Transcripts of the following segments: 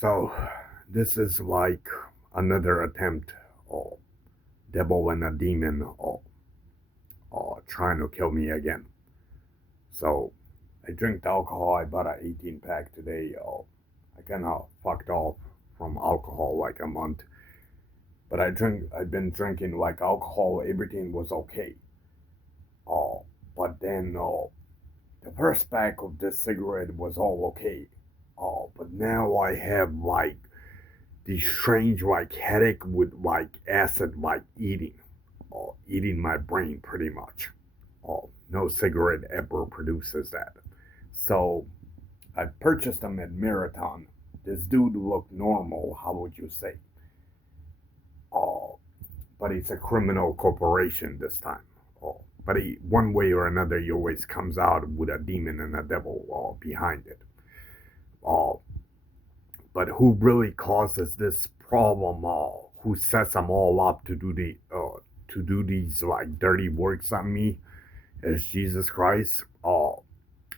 So, this is like another attempt, or devil and a demon, or trying to kill me again. So, I drink alcohol. I bought an 18 pack today. I kind of fucked off from alcohol like a month, but I've been drinking like alcohol. Everything was okay. Oh, but then the first pack of this cigarette was all okay. Oh, but now I have like these strange like headache with like acid like eating my brain pretty much. Oh, no cigarette ever produces that. So I purchased them at Marathon. This dude looked normal, how would you say? Oh, but it's a criminal corporation this time. Oh, but one way or another, he always comes out with a demon and a devil behind it. Oh, but who really causes this problem? Who sets them all up to do these like dirty works on me? Is Jesus Christ?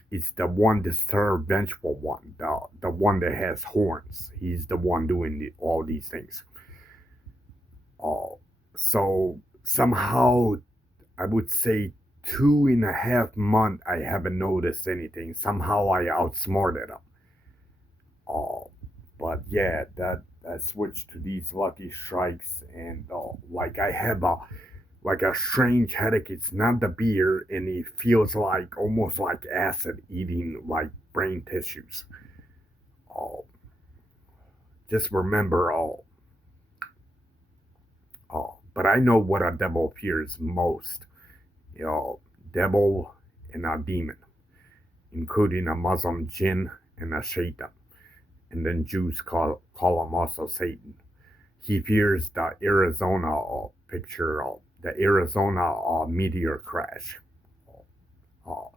It's the one disturbed, vengeful one, the one that has horns. He's the one doing all these things. Uh, so somehow I would say 2.5 months I haven't noticed anything. Somehow I outsmarted him. Uh, but yeah, that I switched to these lucky strikes and like I have a strange headache. It's not the beer, and it feels like almost like acid eating like brain tissues. Uh, just remember but I know what a devil fears most. You know, devil and a demon, including a Muslim jinn and a shaitan. And then Jews call him also Satan. He fears the Arizona picture, the Arizona meteor crash. Uh,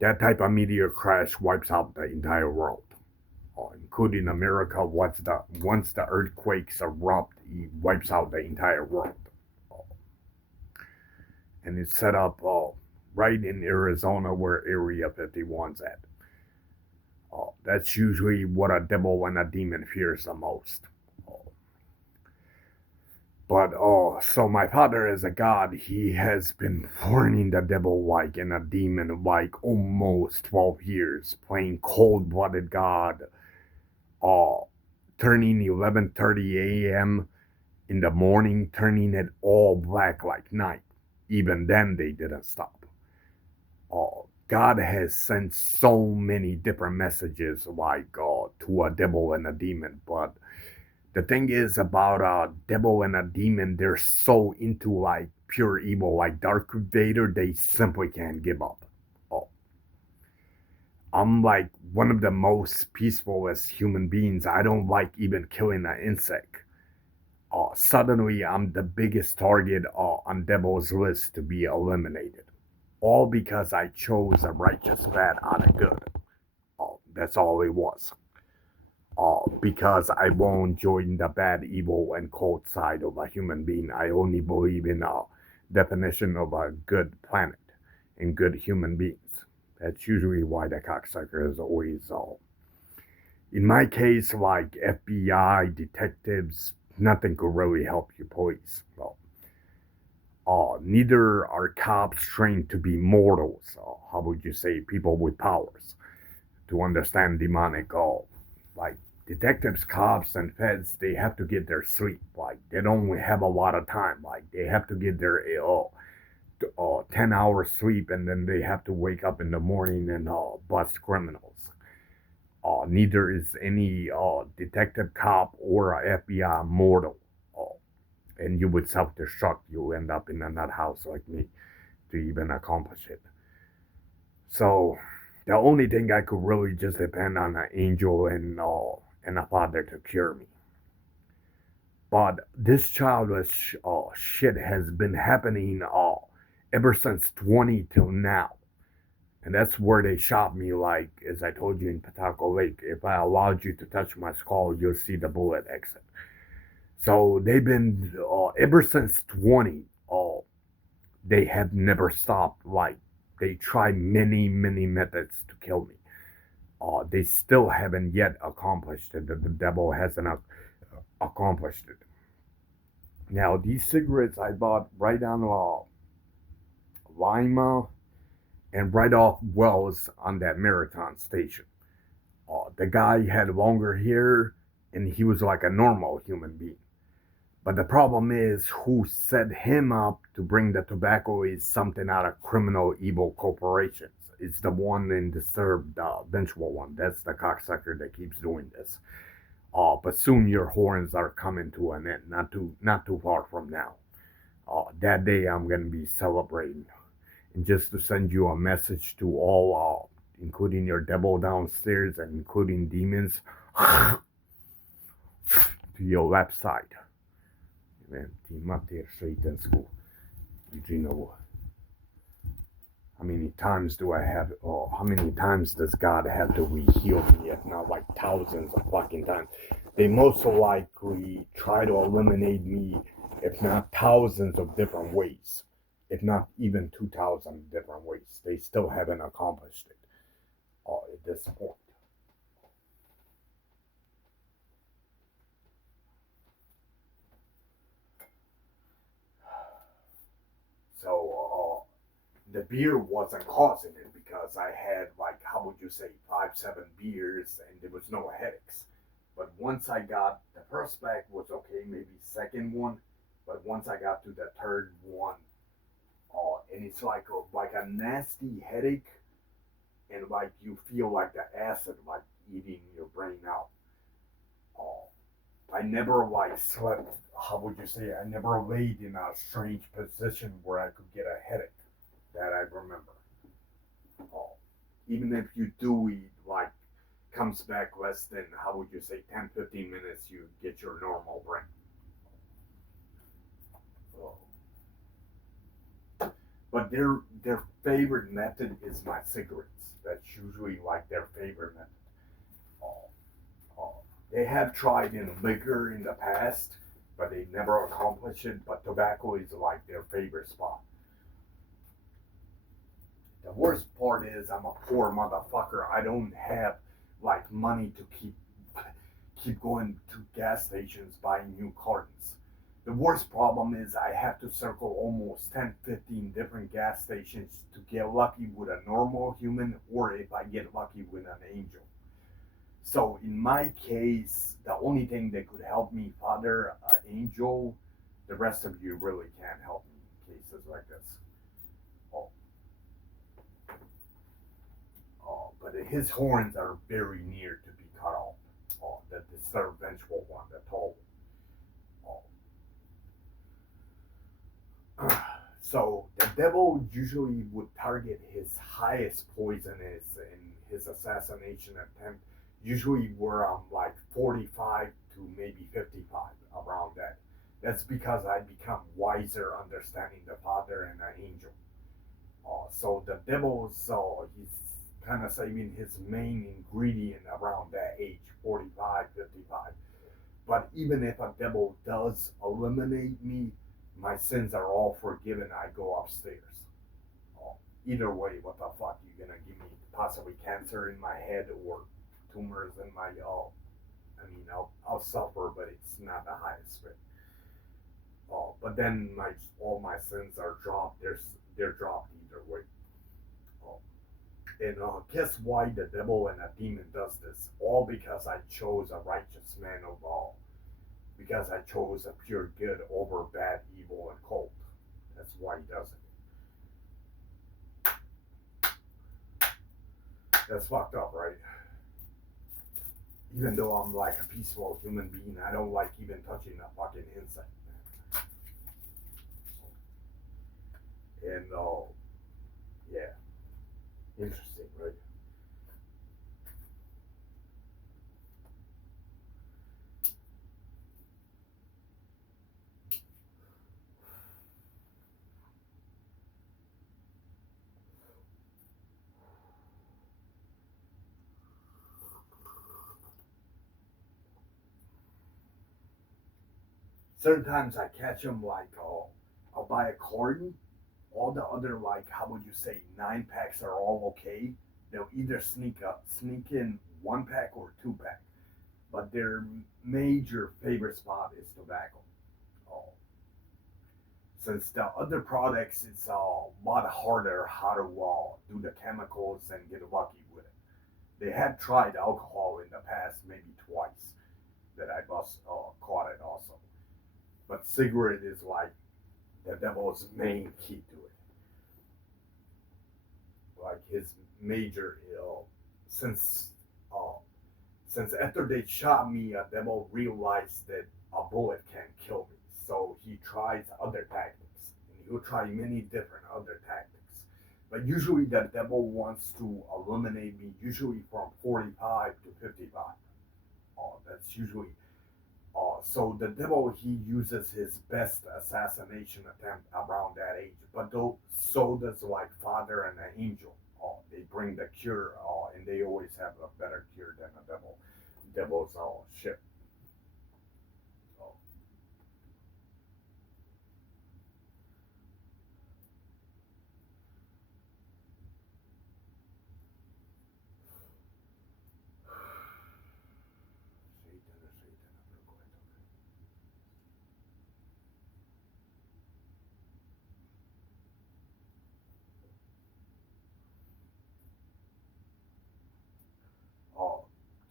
that type of meteor crash wipes out the entire world, including America. Once the earthquakes erupt, it wipes out the entire world. Uh, and it's set up right in Arizona where Area 51's at. That's usually what a devil and a demon fears the most. But so my father is a god. He has been warning the devil like and a demon like almost 12 years, playing cold-blooded god. Uh, Turning 11:30 a.m. in the morning, turning it all black like night. Even then, they didn't stop. God has sent so many different messages like to a devil and a demon, but the thing is about a devil and a demon, they're so into like pure evil, like Dark Vader, they simply can't give up. Oh, I'm like one of the most peacefulest human beings. I don't like even killing an insect. Suddenly, I'm the biggest target on Devil's list to be eliminated. All because I chose a righteous bad out of good. That's all it was. Because I won't join the bad, evil, and cold side of a human being. I only believe in a definition of a good planet and good human beings. That's usually why the cocksucker is always in my case, like FBI, detectives, nothing could really help you, police. Well, neither are cops trained to be mortals. How would you say, people with powers to understand demonic? Like detectives, cops, and feds, they have to get their sleep. Like they don't have a lot of time. Like they have to get their 10 hours sleep, and then they have to wake up in the morning and bust criminals. Neither is any detective, cop, or FBI mortal. Uh, and you would self destruct. You'll end up in a nut house like me to even accomplish it. So the only thing I could really just depend on an angel and a father to cure me. But this childish shit has been happening ever since 20 till now. And that's where they shot me, like, as I told you in Pataco Lake. If I allowed you to touch my skull, you'll see the bullet exit. So they've been, ever since 20, they have never stopped. Like, they try many, many methods to kill me. They still haven't yet accomplished it. The devil hasn't accomplished it. Now, these cigarettes I bought right on Lima and right off Wells on that Marathon station. The guy had longer hair and he was like a normal human being. But the problem is, who set him up to bring the tobacco is something out of criminal evil corporations. It's the one in Disturbed, vengeful one. That's the cocksucker that keeps doing this. But soon your horns are coming to an end. Not too far from now. That day I'm gonna be celebrating, and just to send you a message to all, including your devil downstairs and including demons, to your left side. Man, team up there, Satan school. Eugene, how many times do I have? Oh, how many times does God have to heal me? If not like thousands of fucking times. They most likely try to eliminate me, if not thousands of different ways, if not even 2,000 different ways. They still haven't accomplished it. At this point. So the beer wasn't causing it because I had like how would you say 5, 7 beers and there was no headaches. But once I got the first pack was okay, maybe second one, but once I got to the third one, and it's like a nasty headache, and like you feel like the acid like eating your brain out. Uh, I never like slept. How would you say? I never laid in a strange position where I could get a headache that I remember. Oh, even if you do eat, like, comes back less than, how would you say, 10, 15 minutes, you get your normal brain. Oh. But their favorite method is my cigarettes. That's usually like their favorite method. Oh, oh. They have tried in liquor in the past, but they never accomplished it. But tobacco is like their favorite spot. The worst part is I'm a poor motherfucker. I don't have like money to keep going to gas stations buying new cartons. The worst problem is I have to circle almost 10, 15 different gas stations to get lucky with a normal human or if I get lucky with an angel. So in my case, the only thing that could help me, Father, angel, the rest of you really can't help me in cases like this. Oh, but his horns are very near to be cut off. That the third vengeful one, the tall one. So the devil usually would target his highest poisonous in his assassination attempt. Usually were like 45 to maybe 55 around that. That's because I become wiser, understanding the Father and the angel. So the devil, so he's kind of saving his main ingredient around that age, 45, 55. But even if a devil does eliminate me, my sins are all forgiven. I go upstairs. Oh, either way, what the fuck? You gonna give me possibly cancer in my head or tumors in my I mean, I'll suffer, but it's not the highest risk. But then my all my sins are dropped. They're dropped either way. Oh, and guess why the devil and a demon does this? All because I chose a righteous man of all. Because I chose a pure good over bad, evil, and cold. That's why he does it. That's fucked up, right? Even though I'm like a peaceful human being, I don't like even touching a fucking insect. And yeah, interesting, right? Certain times I catch them like, I'll buy a carton. All the other like, how would you say, 9 packs are all okay, they'll either sneak in one pack or two pack, but their major favorite spot is tobacco. Oh, since the other products, it's a lot harder how to do the chemicals and get lucky with it. They had tried alcohol in the past, maybe twice, that I was caught it also. But cigarette is like the devil's main key to it. Like his major ill since uh, since after they shot me, a devil realized that a bullet can't kill me. So he tries other tactics, and he'll try many different other tactics. But usually the devil wants to eliminate me, usually from 45 to 55. That's usually so the devil he uses his best assassination attempt around that age, but though so does like Father and the Angel. They bring the cure, and they always have a better cure than the devil. Devil's ship. Oh, Satan, Satan,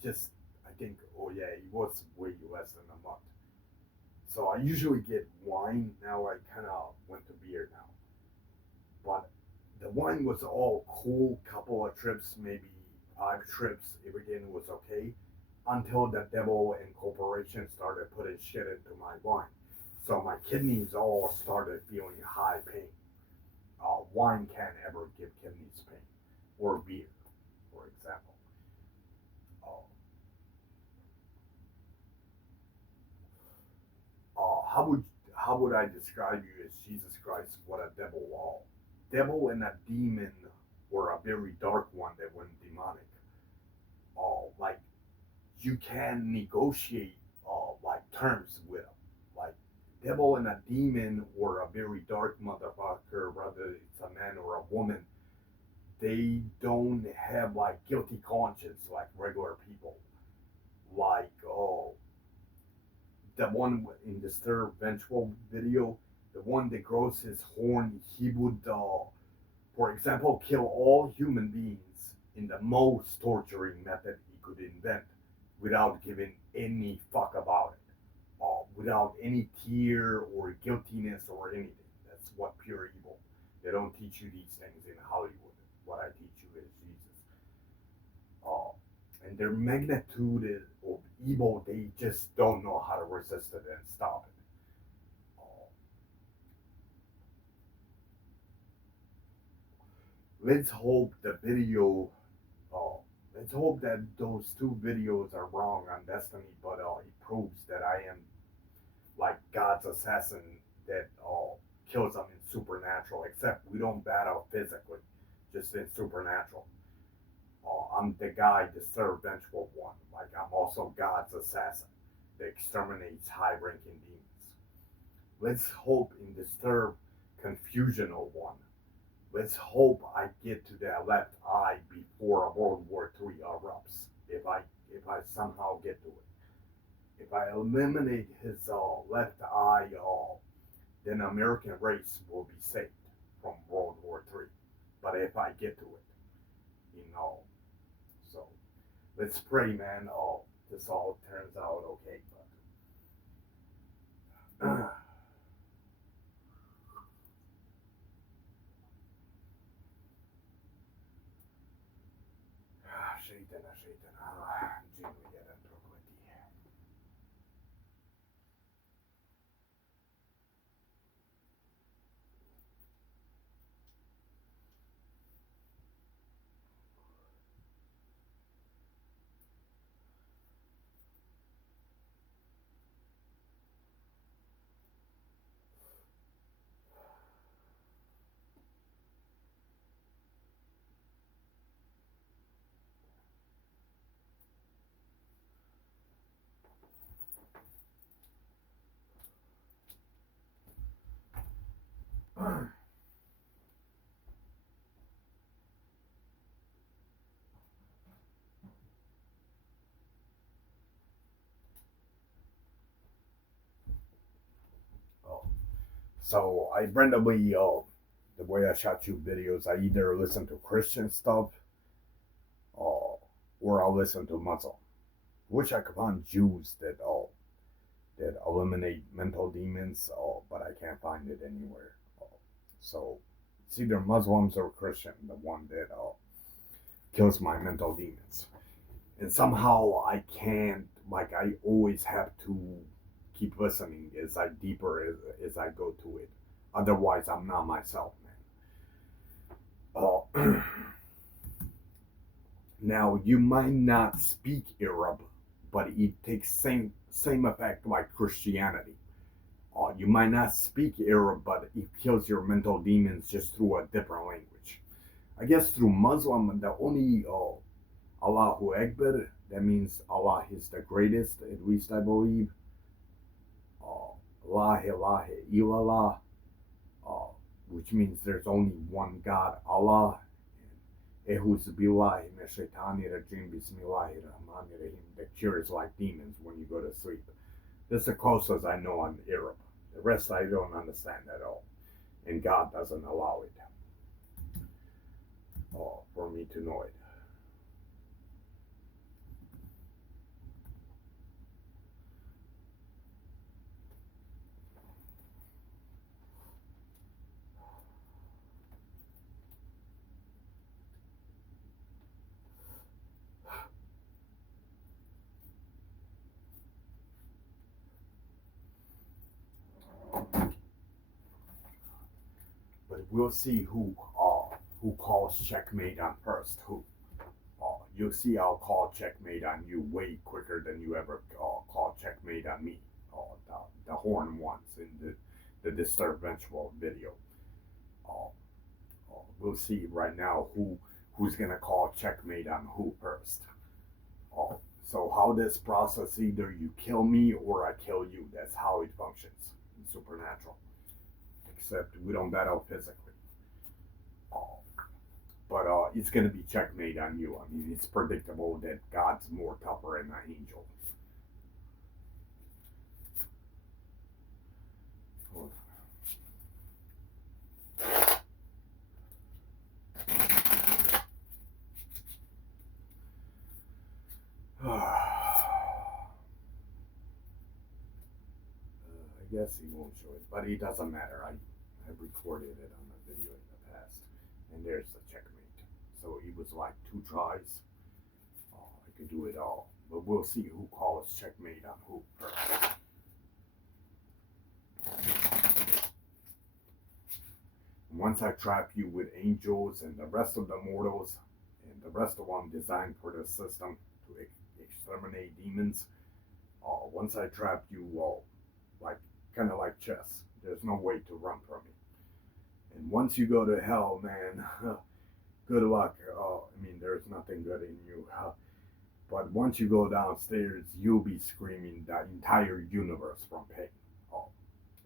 just I think. Oh yeah, it was way less than a month. So I usually get wine. Now I kind of went to beer now, but the wine was all cool. Couple of trips, maybe 5 trips. Everything was okay until the devil and corporation started putting shit into my wine. So my kidneys all started feeling high pain. Wine can't ever give kidneys pain, or beer, for example. Uh, uh, how would how would I describe you as Jesus Christ? What a devil all. Devil and a demon were a very dark one that went demonic. Like you can negotiate like terms with them. Like devil and a demon or a very dark motherfucker, whether it's a man or a woman, they don't have like guilty conscience like regular people. Like the one in the Stir Vengeful video, the one that grows his horn, he would, for example, kill all human beings in the most torturing method he could invent without giving any fuck about it, without any tear or guiltiness or anything. That's what pure evil. They don't teach you these things in Hollywood. What I teach you is Jesus. Uh, and their magnitude of evil, they just don't know how to resist it and stop it. Uh, let's hope the video. Uh, let's hope that those two videos are wrong on Destiny, but it proves that I am like God's assassin that kills them in supernatural. Except we don't battle physically, just in supernatural. I'm the guy, the Sir Vengeful one. Like I'm also God's assassin that exterminates high-ranking demons. Let's hope in the Sir Confusional one. Let's hope I get to that left eye before a World War III erupts. If I somehow get to it, if I eliminate his left eye, then American race will be saved from World War III. But if I get to it, you know, so let's pray, man. This all turns out okay. But Shaitan, Shaitan, dziękuję, prokletí. So I randomly, the way I shot you videos, I either listen to Christian stuff, uh, or I'll listen to Muslim. Wish I could find Jews that eliminate mental demons, but I can't find it anywhere. So it's either Muslims or Christian, the one that kills my mental demons. And somehow I can't, like, I always have to keep listening as I go to it. Otherwise, I'm not myself, man. Now, you might not speak Arab, but it takes same effect like Christianity. You might not speak Arab, but it kills your mental demons just through a different language. I guess through Muslim, the only Allahu Akbar, that means Allah is the greatest, at least I believe. La ilaha illallah, uh, which means there's only one God, Allah. Ehuz billahi meshaitani rajim bismillahi rahmani rahim. That cures like demons when you go to sleep. That's the closest I know on Arab. The rest I don't understand at all. And God doesn't allow it for me to know it. But we'll see who calls checkmate on first. You'll see I'll call checkmate on you way quicker than you ever call checkmate on me. The horn ones in the Disturbed Vengeful video. Uh, we'll see right now who's gonna call checkmate on who first. Uh, so how this process, either you kill me or I kill you. That's how it functions in Supernatural. Except we don't battle physically. Uh, but it's gonna be checkmate on you. I mean, it's predictable that God's more tougher than an angel. I guess he won't show it, but it doesn't matter. I recorded it on a video in the past, and there's the checkmate. So it was like 2 tries. I could do it all, but we'll see who calls checkmate on who first. Once I trap you with angels and the rest of the mortals, and the rest of them designed for the system to exterminate demons, once I trap you, like kind of like chess, there's no way to run from me. And once you go to hell, man, good luck. I mean, there's nothing good in you. But once you go downstairs, you'll be screaming the entire universe from pain.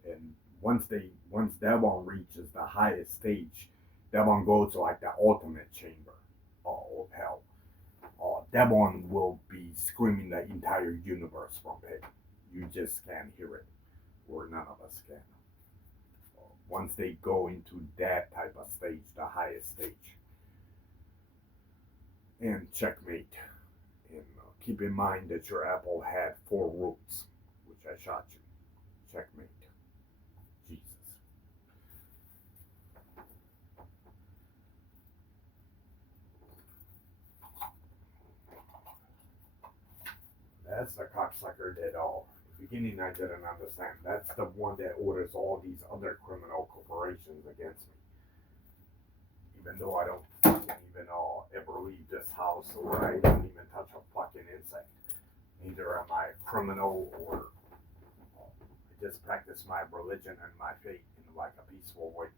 And once that one reaches the highest stage, that one goes to like the ultimate chamber of hell. That one will be screaming the entire universe from pain. You just can't hear it, or none of us can. Once they go into that type of stage, the highest stage, and checkmate. And keep in mind that your apple had 4 roots, which I shot you. Checkmate. Jesus. That's the cocksucker that beginning I didn't understand. That's the one that orders all these other criminal corporations against me. Even though I don't fucking even ever leave this house, or I don't even touch a fucking insect. Neither am I a criminal, or I just practice my religion and my faith in like a peaceful way.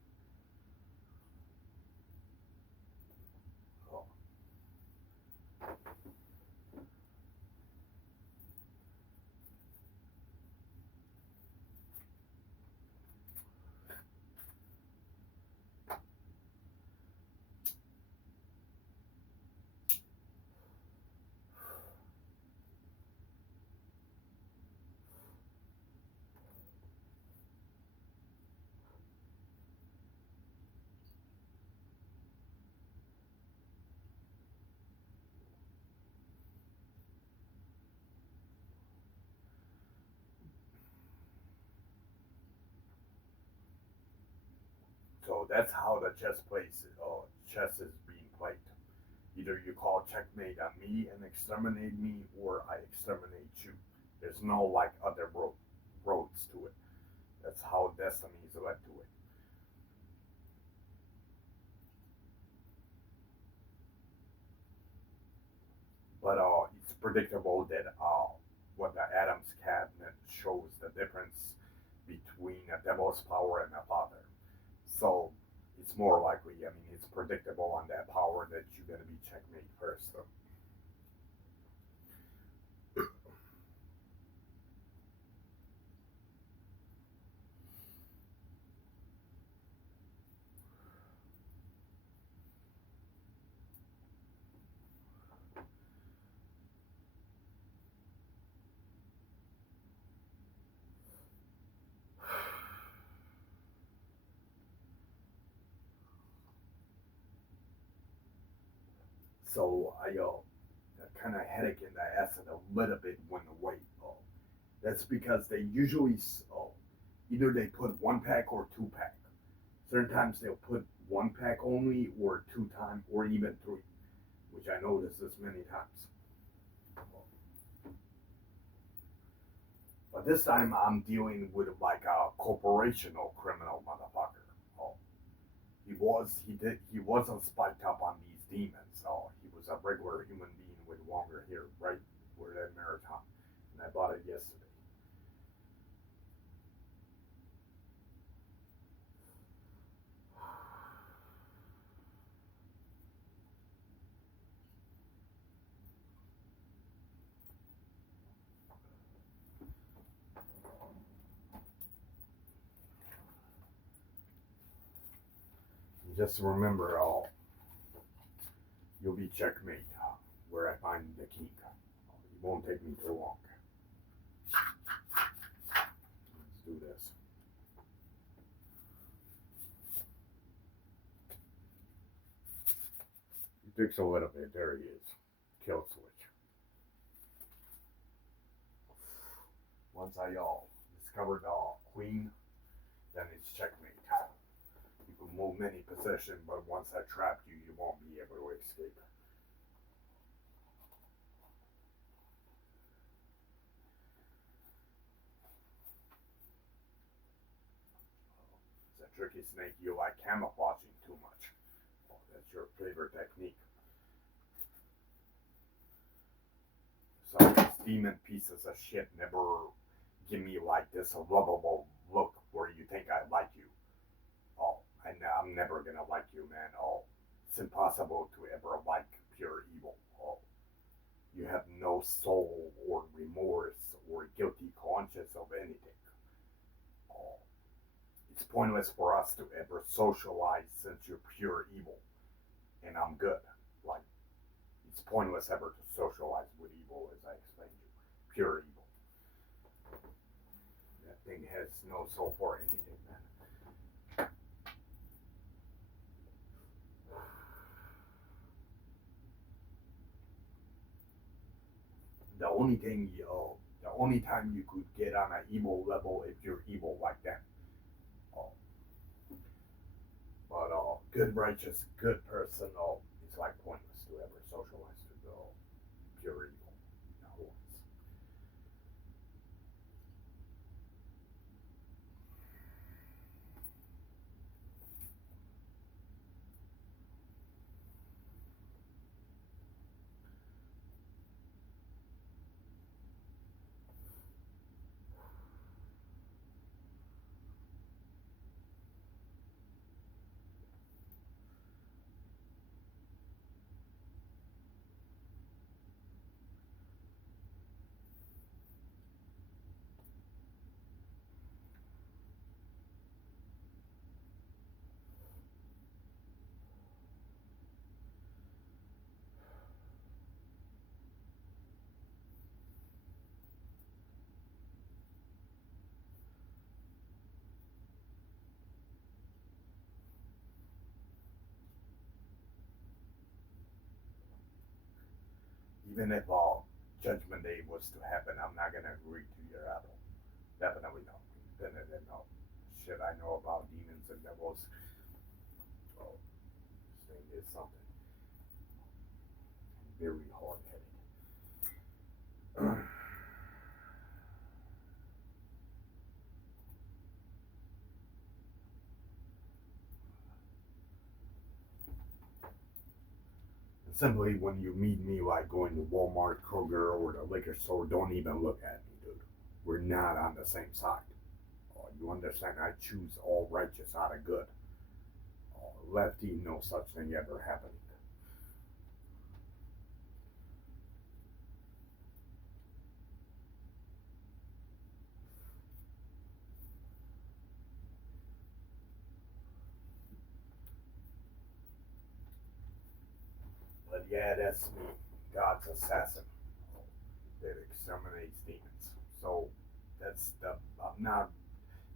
Oh. So that's how the chess is being played. Either you call checkmate on me and exterminate me, or I exterminate you. There's no like other roads to it. That's how destiny is led to it. But it's predictable that what the Adams cabinet shows the difference between a devil's power and a father. So it's more likely. I mean, it's predictable on that power that you're gonna be checkmate first. So. So that kind of headache in the ass and a little bit went away. That's because they usually either they put one pack or two pack. Certain times they'll put one pack only, or two time, or even three, which I noticed this many times. But this time I'm dealing with like a corporational criminal motherfucker. Oh, he wasn't spiked up on these demons. Oh, he was a regular human being with longer hair, right? Where that marathon, and I bought it yesterday. Just remember, all you'll be checkmate where I find the king. It won't take me too long. Let's do this. It takes a little bit. There he is. Kill switch. Once I discover the queen, then it's checkmate. You can move many positions, but once I trap you, you won't be able to escape. It's a tricky snake. You like camouflaging too much. Oh, that's your favorite technique. So these demon pieces of shit never give me like this lovable look where you think I like you. Oh, and I'm never gonna like you, man. Oh, it's impossible to ever like pure evil. Oh, you have no soul or remorse or guilty conscience of anything. Oh, it's pointless for us to ever socialize since you're pure evil and I'm good. Like, it's pointless ever to socialize with evil, as I explained to you. Pure evil. That thing has no soul for anything, man. The only time you could get on an evil level if you're evil like that. Oh, but good, righteous, good person, it's like pointless to ever socialize to the pure evil. No. Even if Judgment Day was to happen, I'm not gonna agree to your apple. Definitely no. Definitely no. Shit I know about demons and devils. is something very hard headed. Simply when you meet me like going to Walmart, Kroger, or the liquor store, don't even look at me, dude. We're not on the same side. You understand? I choose all righteous out of good. Lefty, no such thing ever happening. But yeah, that's me, God's assassin that exterminates demons. So that's the I'm not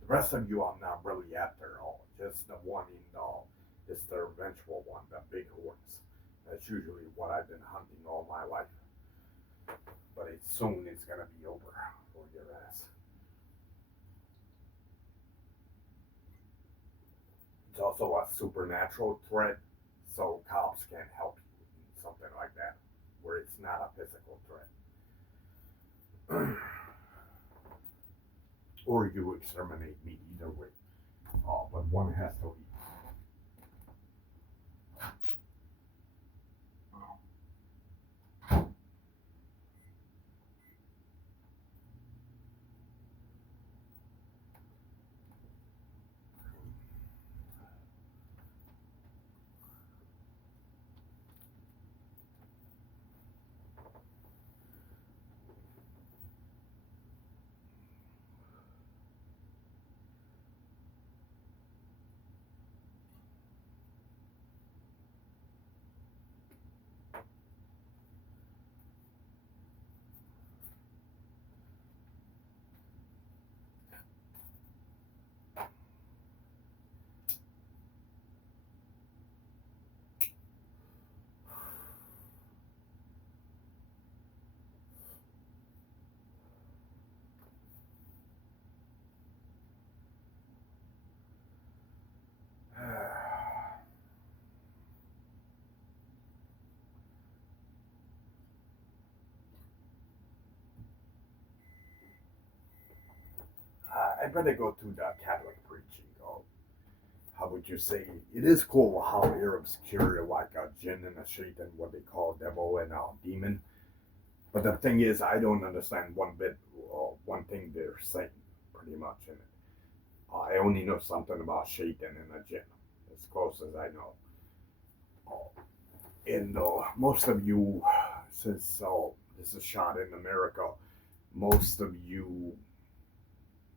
the rest of you. I'm not really after all. Just the one in the it's the eventual one, the big horns. That's usually what I've been hunting all my life. But soon it's gonna be over for your ass. It's also a supernatural threat, so cops can't help you in something like that, where it's not a physical threat. Or you exterminate me either way. But one has to leave. I'd rather go to the Catholic preaching. How would you say? It is cool how Arabs carry like a jinn and a shaitan, what they call devil and a demon. But the thing is, I don't understand one bit, one thing they're saying, pretty much in it. I only know something about shaitan and a jinn, as close as I know. And most of you, since this is shot in America, most of you,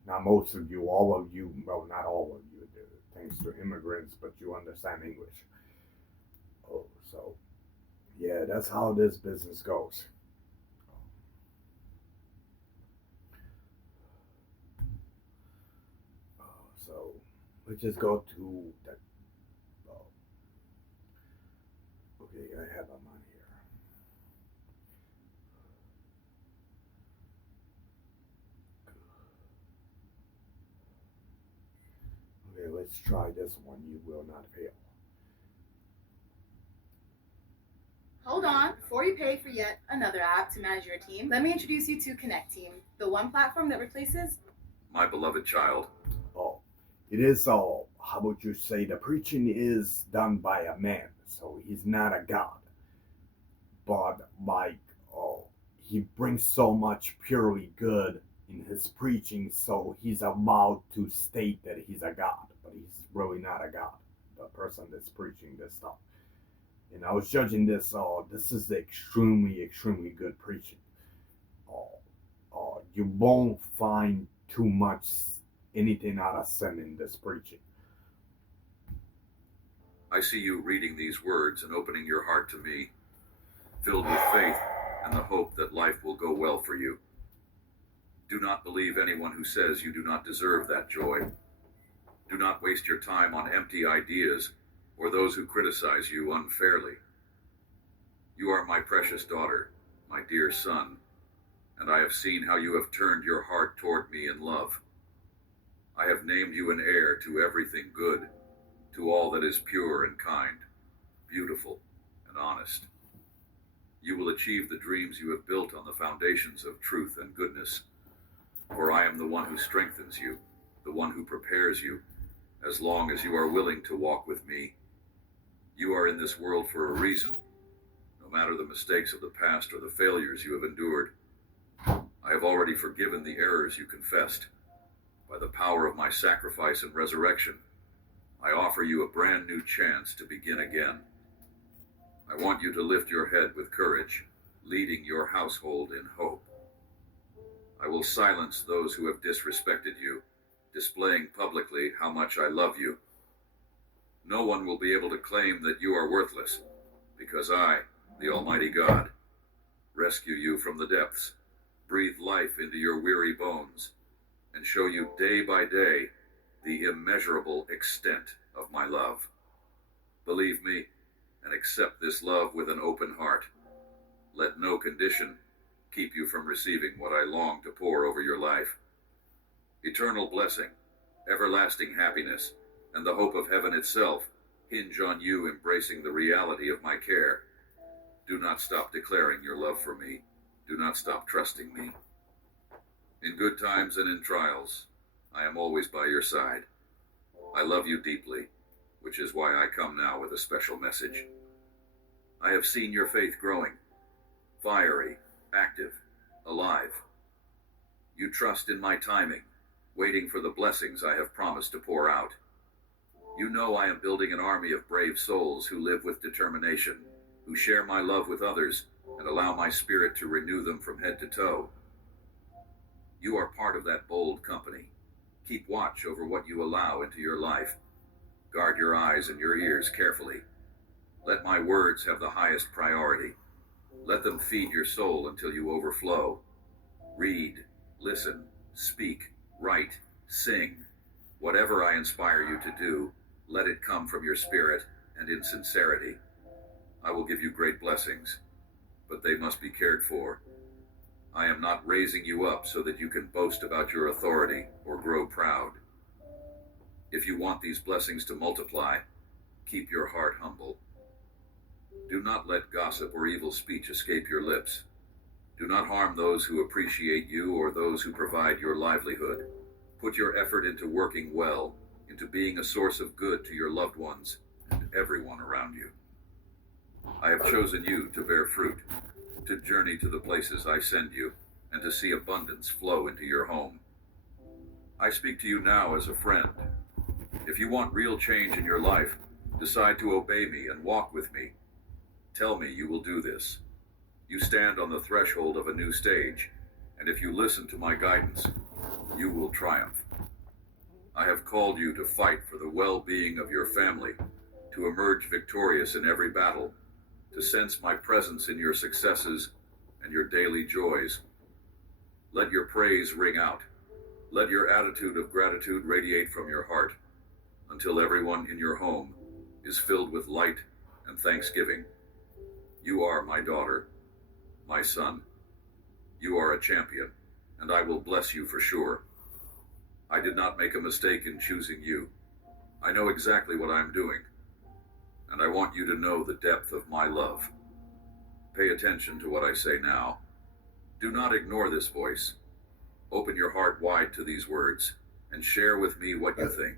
not most of you, all of you, well, not all of you, thanks to immigrants, but you understand English. So yeah, that's how this business goes. So let's just go to the. Okay, I have them on here. Okay, let's try this one. You will not fail. Hold on, before you pay for yet another app to manage your team, let me introduce you to Connect Team, the one platform that replaces my beloved child. Oh, it is all. How would you say the preaching is done by a man, so he's not a god, but like, oh, he brings so much purely good in his preaching, so he's allowed to state that he's a god, but he's really not a god. The person that's preaching this stuff. And I was judging this. This is extremely, extremely good preaching. You won't find too much anything out of sin in this preaching. I see you reading these words and opening your heart to me, filled with faith and the hope that life will go well for you. Do not believe anyone who says you do not deserve that joy. Do not waste your time on empty ideas or those who criticize you unfairly. You are my precious daughter, my dear son, and I have seen how you have turned your heart toward me in love. I have named you an heir to everything good, to all that is pure and kind, beautiful, and honest. You will achieve the dreams you have built on the foundations of truth and goodness. For I am the one who strengthens you, the one who prepares you, as long as you are willing to walk with me. You are in this world for a reason, no matter the mistakes of the past or the failures you have endured. I have already forgiven the errors you confessed. By the power of my sacrifice and resurrection, I offer you a brand new chance to begin again. I want you to lift your head with courage, leading your household in hope. I will silence those who have disrespected you, displaying publicly how much I love you. No one will be able to claim that you are worthless, because I, the Almighty God, rescue you from the depths, breathe life into your weary bones, and show you day by day the immeasurable extent of my love. Believe me, and accept this love with an open heart. Let no condition keep you from receiving what I long to pour over your life. Eternal blessing, everlasting happiness, and the hope of heaven itself hinge on you embracing the reality of my care. Do not stop declaring your love for me. Do not stop trusting me. In good times and in trials, I am always by your side. I love you deeply, which is why I come now with a special message. I have seen your faith growing, fiery, active, alive. You trust in my timing, waiting for the blessings I have promised to pour out. You know I am building an army of brave souls who live with determination, who share my love with others, and allow my spirit to renew them from head to toe. You are part of that bold company. Keep watch over what you allow into your life. Guard your eyes and your ears carefully. Let my words have the highest priority. Let them feed your soul until you overflow. Read, listen, speak, write, sing. Whatever I inspire you to do, let it come from your spirit and in sincerity. I will give you great blessings, but they must be cared for. I am not raising you up so that you can boast about your authority or grow proud. If you want these blessings to multiply, keep your heart humble. Do not let gossip or evil speech escape your lips. Do not harm those who appreciate you or those who provide your livelihood. Put your effort into working well, into being a source of good to your loved ones and everyone around you. I have chosen you to bear fruit, to journey to the places I send you, and to see abundance flow into your home. I speak to you now as a friend. If you want real change in your life, decide to obey me and walk with me. Tell me you will do this. You stand on the threshold of a new stage, and if you listen to my guidance, you will triumph. I have called you to fight for the well-being of your family, to emerge victorious in every battle, to sense my presence in your successes and your daily joys. Let your praise ring out. Let your attitude of gratitude radiate from your heart until everyone in your home is filled with light and thanksgiving. You are my daughter, my son. You are a champion, and I will bless you for sure. I did not make a mistake in choosing you. I know exactly what I'm doing, and I want you to know the depth of my love. Pay attention to what I say now. Do not ignore this voice. Open your heart wide to these words, and share with me what you think.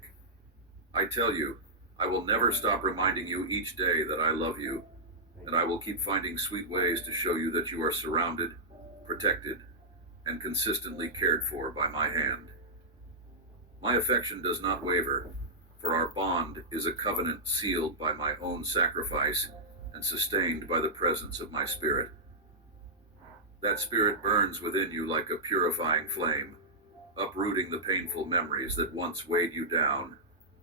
I tell you, I will never stop reminding you each day that I love you, and I will keep finding sweet ways to show you that you are surrounded, protected, and consistently cared for by my hand. My affection does not waver, for our bond is a covenant sealed by my own sacrifice and sustained by the presence of my spirit. That spirit burns within you like a purifying flame, uprooting the painful memories that once weighed you down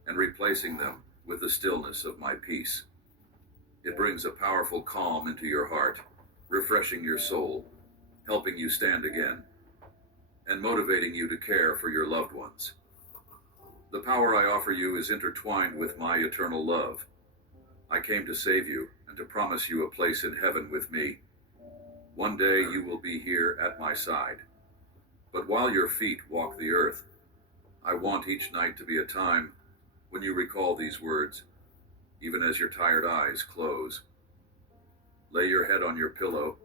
and replacing them with the stillness of my peace. It brings a powerful calm into your heart, refreshing your soul, helping you stand again, and motivating you to care for your loved ones. The power I offer you is intertwined with my eternal love. I came to save you and to promise you a place in heaven with me. One day you will be here at my side. But while your feet walk the earth, I want each night to be a time when you recall these words. even as your tired eyes close. Lay your head on your pillow,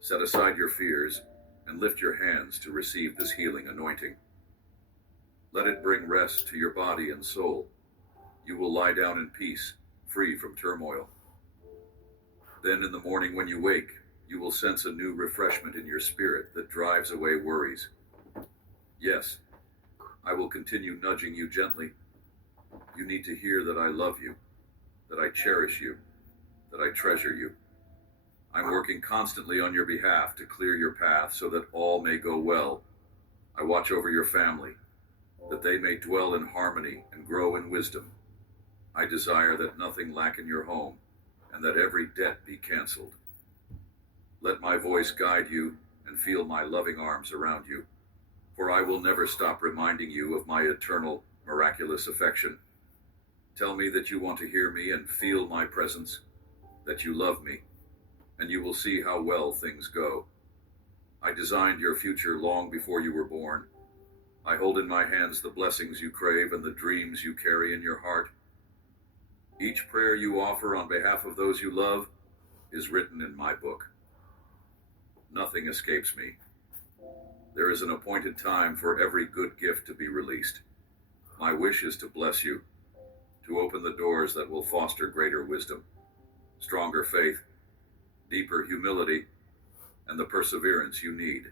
set aside your fears, and lift your hands to receive this healing anointing. Let it bring rest to your body and soul. You will lie down in peace, free from turmoil. Then in the morning when you wake, you will sense a new refreshment in your spirit that drives away worries. Yes, I will continue nudging you gently. You need to hear that I love you, that I cherish you, that I treasure you. I'm working constantly on your behalf to clear your path so that all may go well. I watch over your family, that they may dwell in harmony and grow in wisdom. I desire that nothing lack in your home, and that every debt be canceled. Let my voice guide you, and feel my loving arms around you, for I will never stop reminding you of my eternal, miraculous affection. Tell me that you want to hear me and feel my presence, that you love me, and you will see how well things go. I designed your future long before you were born. I hold in my hands the blessings you crave and the dreams you carry in your heart. Each prayer you offer on behalf of those you love is written in my book. Nothing escapes me. There is an appointed time for every good gift to be released. My wish is to bless you, to open the doors that will foster greater wisdom, stronger faith, deeper humility, and the perseverance you need.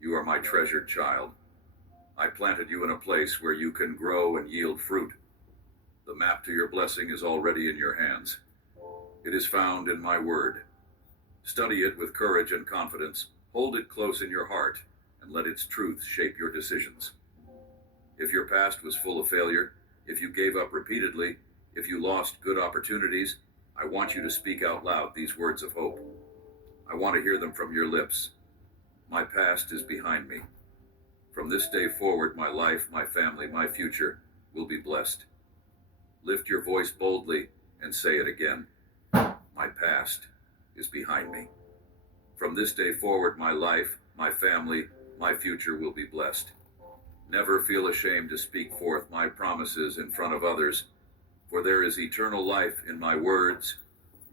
You are my treasured child. I planted you in a place where you can grow and yield fruit. The map to your blessing is already in your hands. It is found in my word. Study it with courage and confidence. Hold it close in your heart, and let its truth shape your decisions. If your past was full of failure, if you gave up repeatedly, if you lost good opportunities, I want you to speak out loud these words of hope. I want to hear them from your lips. My past is behind me. From this day forward, my life, my family, my future will be blessed. Lift your voice boldly and say it again. My past is behind me. From this day forward, my life, my family, my future will be blessed. Never feel ashamed to speak forth my promises in front of others, for there is eternal life in my words,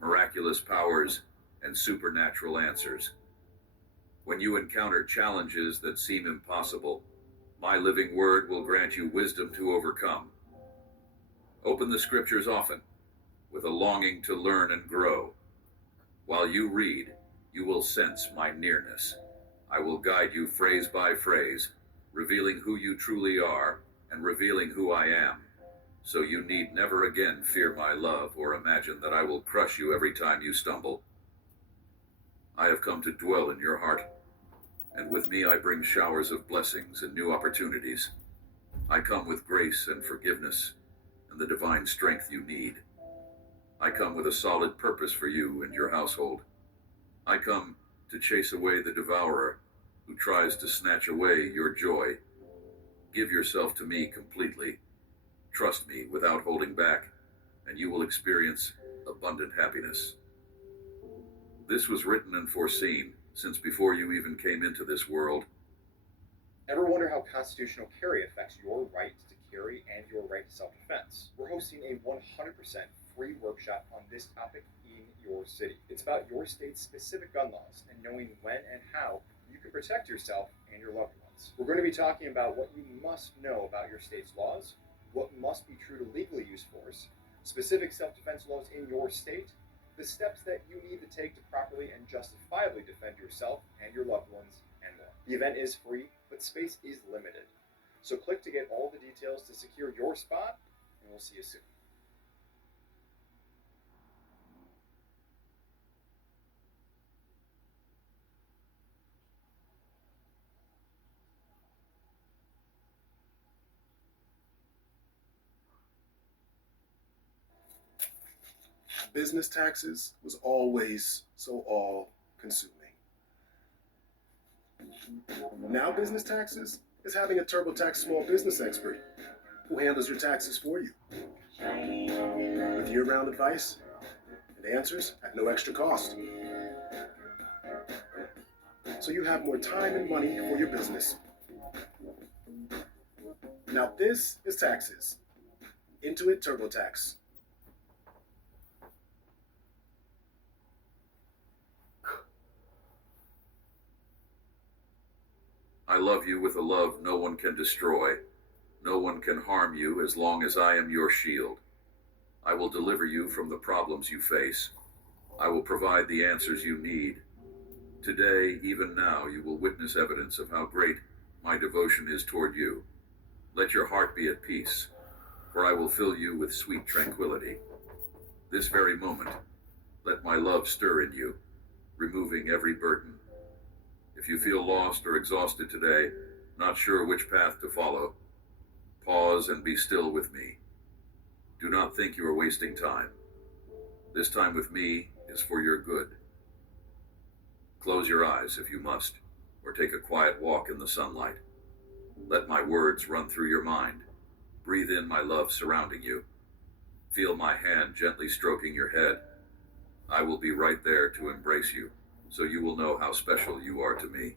miraculous powers, and supernatural answers. When you encounter challenges that seem impossible, my living word will grant you wisdom to overcome. Open the scriptures often, with a longing to learn and grow. While you read, you will sense my nearness. I will guide you phrase by phrase, revealing who you truly are and revealing who I am. So you need never again fear my love or imagine that I will crush you every time you stumble. I have come to dwell in your heart, and with me I bring showers of blessings and new opportunities. I come with grace and forgiveness and the divine strength you need. I come with a solid purpose for you and your household. I come to chase away the devourer who tries to snatch away your joy. Give yourself to me completely. Trust me without holding back, and you will experience abundant happiness. This was written and foreseen since before you even came into this world. Ever wonder how constitutional carry affects your right to carry and your right to self-defense? We're hosting a 100% free workshop on this topic in your city. It's about your state's specific gun laws and knowing when and how you can protect yourself and your loved ones. We're going to be talking about what you must know about your state's laws, what must be true to legally use force, specific self-defense laws in your state, the steps that you need to take to properly and justifiably defend yourself and your loved ones, and more. The event is free, but space is limited. So click to get all the details to secure your spot, and we'll see you soon. Business taxes was always so all-consuming. Now business taxes is having a TurboTax small business expert who handles your taxes for you. With year-round advice and answers at no extra cost. So you have more time and money for your business. Now this is taxes. Intuit TurboTax. I love you with a love no one can destroy. No one can harm you as long as I am your shield. I will deliver you from the problems you face. I will provide the answers you need. Today, even now, you will witness evidence of how great my devotion is toward you. Let your heart be at peace, for I will fill you with sweet tranquility. This very moment, let my love stir in you, removing every burden. If you feel lost or exhausted today, not sure which path to follow, pause and be still with me. Do not think you are wasting time. This time with me is for your good. Close your eyes if you must, or take a quiet walk in the sunlight. Let my words run through your mind. Breathe in my love surrounding you. Feel my hand gently stroking your head. I will be right there to embrace you, so you will know how special you are to me,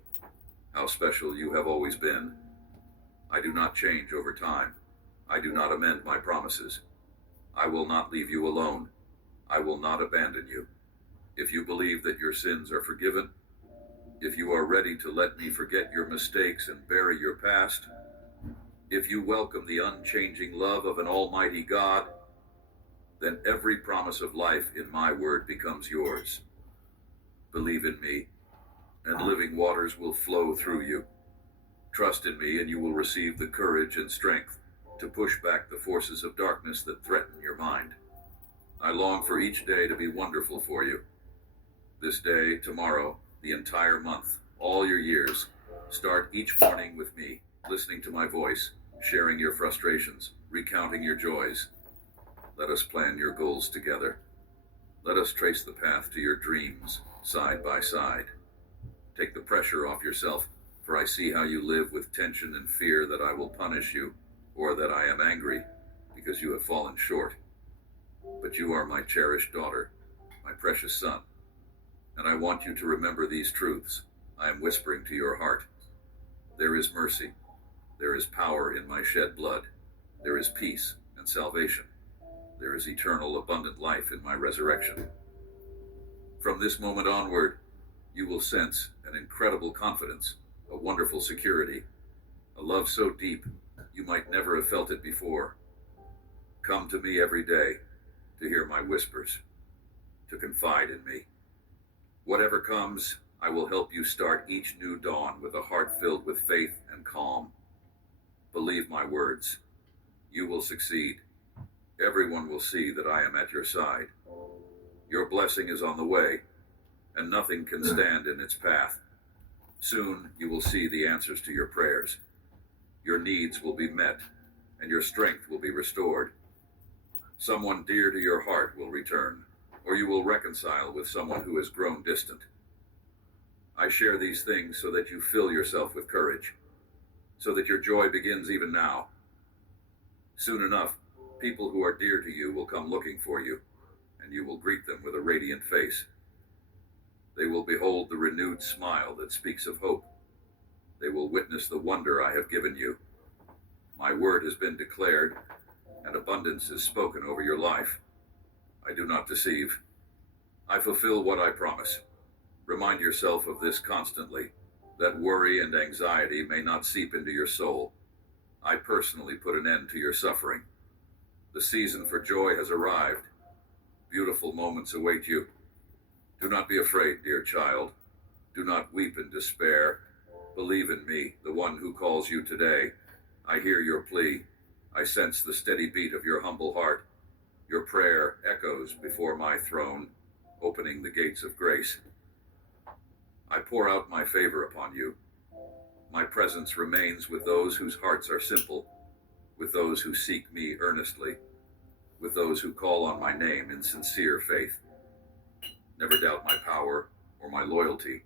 how special you have always been. I do not change over time. I do not amend my promises. I will not leave you alone. I will not abandon you. If you believe that your sins are forgiven, if you are ready to let me forget your mistakes and bury your past, if you welcome the unchanging love of an almighty God, then every promise of life in my word becomes yours. Believe in me, and living waters will flow through you. Trust in me, and you will receive the courage and strength to push back the forces of darkness that threaten your mind. I long for each day to be wonderful for you. This day, tomorrow, the entire month, all your years. Start each morning with me, listening to my voice, sharing your frustrations, recounting your joys. Let us plan your goals together. Let us trace the path to your dreams, side by side. Take the pressure off yourself, for I see how you live with tension and fear that I will punish you, or that I am angry because you have fallen short. But you are my cherished daughter, my precious son, and I want you to remember these truths I am whispering to your heart. There is mercy. There is power in my shed blood. There is peace and salvation. There is eternal, abundant life in my resurrection. From this moment onward, you will sense an incredible confidence, a wonderful security, a love so deep you might never have felt it before. Come to me every day to hear my whispers, to confide in me. Whatever comes, I will help you start each new dawn with a heart filled with faith and calm. Believe my words. You will succeed. Everyone will see that I am at your side. Your blessing is on the way, and nothing can stand in its path. Soon you will see the answers to your prayers. Your needs will be met, and your strength will be restored. Someone dear to your heart will return, or you will reconcile with someone who has grown distant. I share these things so that you fill yourself with courage, so that your joy begins even now. Soon enough, people who are dear to you will come looking for you, and you will greet them with a radiant face. They will behold the renewed smile that speaks of hope. They will witness the wonder I have given you. My word has been declared, and abundance is spoken over your life. I do not deceive. I fulfill what I promise. Remind yourself of this constantly, that worry and anxiety may not seep into your soul. I personally put an end to your suffering. The season for joy has arrived. Beautiful moments await you. Do not be afraid, dear child. Do not weep in despair. Believe in me, the one who calls you today. I hear your plea. I sense the steady beat of your humble heart. Your prayer echoes before my throne, opening the gates of grace. I pour out my favor upon you. My presence remains with those whose hearts are simple, with those who seek me earnestly, with those who call on my name in sincere faith. Never doubt my power or my loyalty.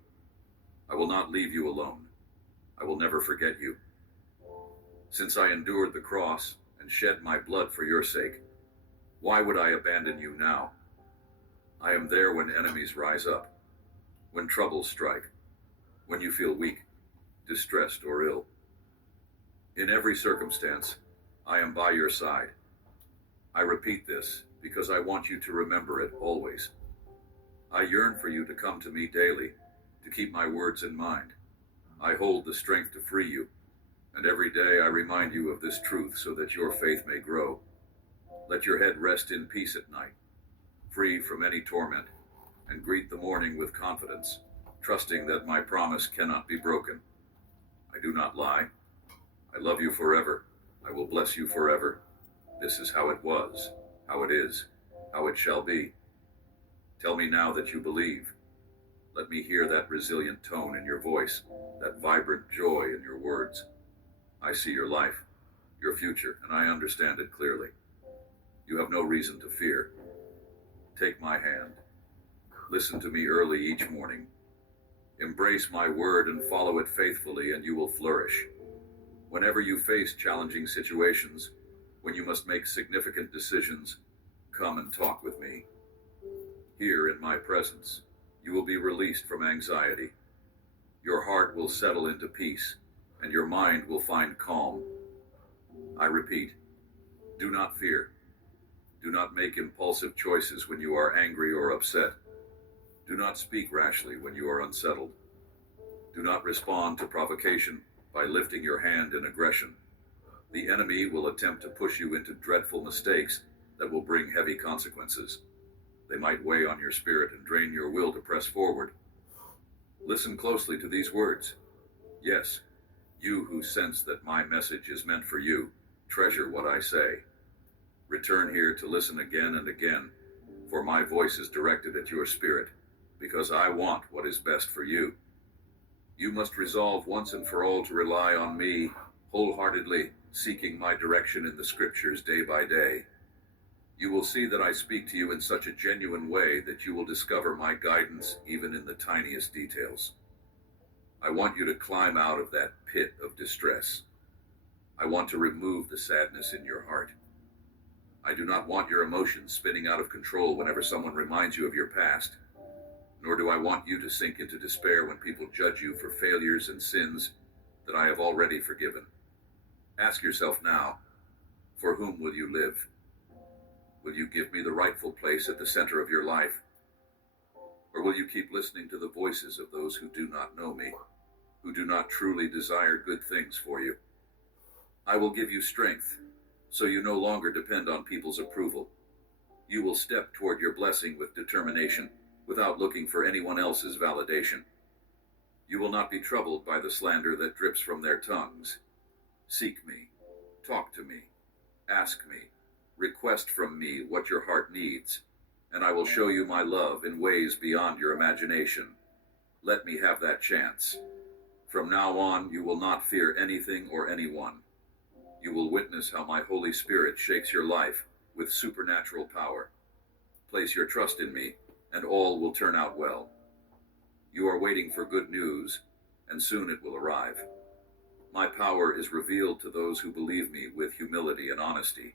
I will not leave you alone. I will never forget you. Since I endured the cross and shed my blood for your sake, why would I abandon you now? I am there when enemies rise up, when troubles strike, when you feel weak, distressed, or ill. In every circumstance, I am by your side. I repeat this because I want you to remember it always. I yearn for you to come to me daily, to keep my words in mind. I hold the strength to free you, and every day I remind you of this truth so that your faith may grow. Let your head rest in peace at night, free from any torment, and greet the morning with confidence, trusting that my promise cannot be broken. I do not lie. I love you forever. I will bless you forever. This is how it was, how it is, how it shall be. Tell me now that you believe. Let me hear that resilient tone in your voice, that vibrant joy in your words. I see your life, your future, and I understand it clearly. You have no reason to fear. Take my hand. Listen to me early each morning. Embrace my word and follow it faithfully, and you will flourish. Whenever you face challenging situations, when you must make significant decisions, come and talk with me. Here in my presence, you will be released from anxiety. Your heart will settle into peace, and your mind will find calm. I repeat, do not fear. Do not make impulsive choices when you are angry or upset. Do not speak rashly when you are unsettled. Do not respond to provocation by lifting your hand in aggression. The enemy will attempt to push you into dreadful mistakes that will bring heavy consequences. They might weigh on your spirit and drain your will to press forward. Listen closely to these words. Yes, you who sense that my message is meant for you, treasure what I say. Return here to listen again and again, for my voice is directed at your spirit, because I want what is best for you. You must resolve once and for all to rely on me, wholeheartedly, seeking my direction in the scriptures day by day. You will see that I speak to you in such a genuine way that you will discover my guidance even in the tiniest details. I want you to climb out of that pit of distress. I want to remove the sadness in your heart. I do not want your emotions spinning out of control whenever someone reminds you of your past, nor do I want you to sink into despair when people judge you for failures and sins that I have already forgiven. Ask yourself now, for whom will you live? Will you give me the rightful place at the center of your life? Or will you keep listening to the voices of those who do not know me, who do not truly desire good things for you? I will give you strength, so you no longer depend on people's approval. You will step toward your blessing with determination, without looking for anyone else's validation. You will not be troubled by the slander that drips from their tongues. Seek me, talk to me, ask me, request from me what your heart needs, and I will show you my love in ways beyond your imagination. Let me have that chance. From now on, you will not fear anything or anyone. You will witness how my Holy Spirit shakes your life with supernatural power. Place your trust in me, and all will turn out well. You are waiting for good news, and soon it will arrive. My power is revealed to those who believe me with humility and honesty.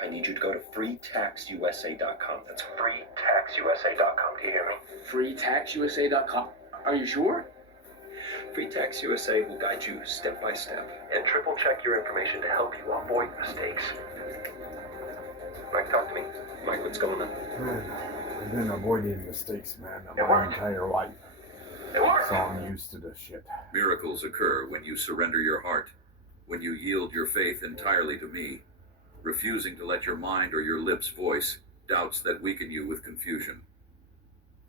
I need you to go to freetaxusa.com. That's freetaxusa.com. Do you hear me? freetaxusa.com. Are you sure? FreeTax USA will guide you step by step and triple check your information to help you avoid mistakes. Mike, talk to me. Mike, what's going on? I've been avoiding mistakes, man, my entire life. So I'm used to this shit. Miracles occur when you surrender your heart, when you yield your faith entirely to me, refusing to let your mind or your lips voice doubts that weaken you with confusion.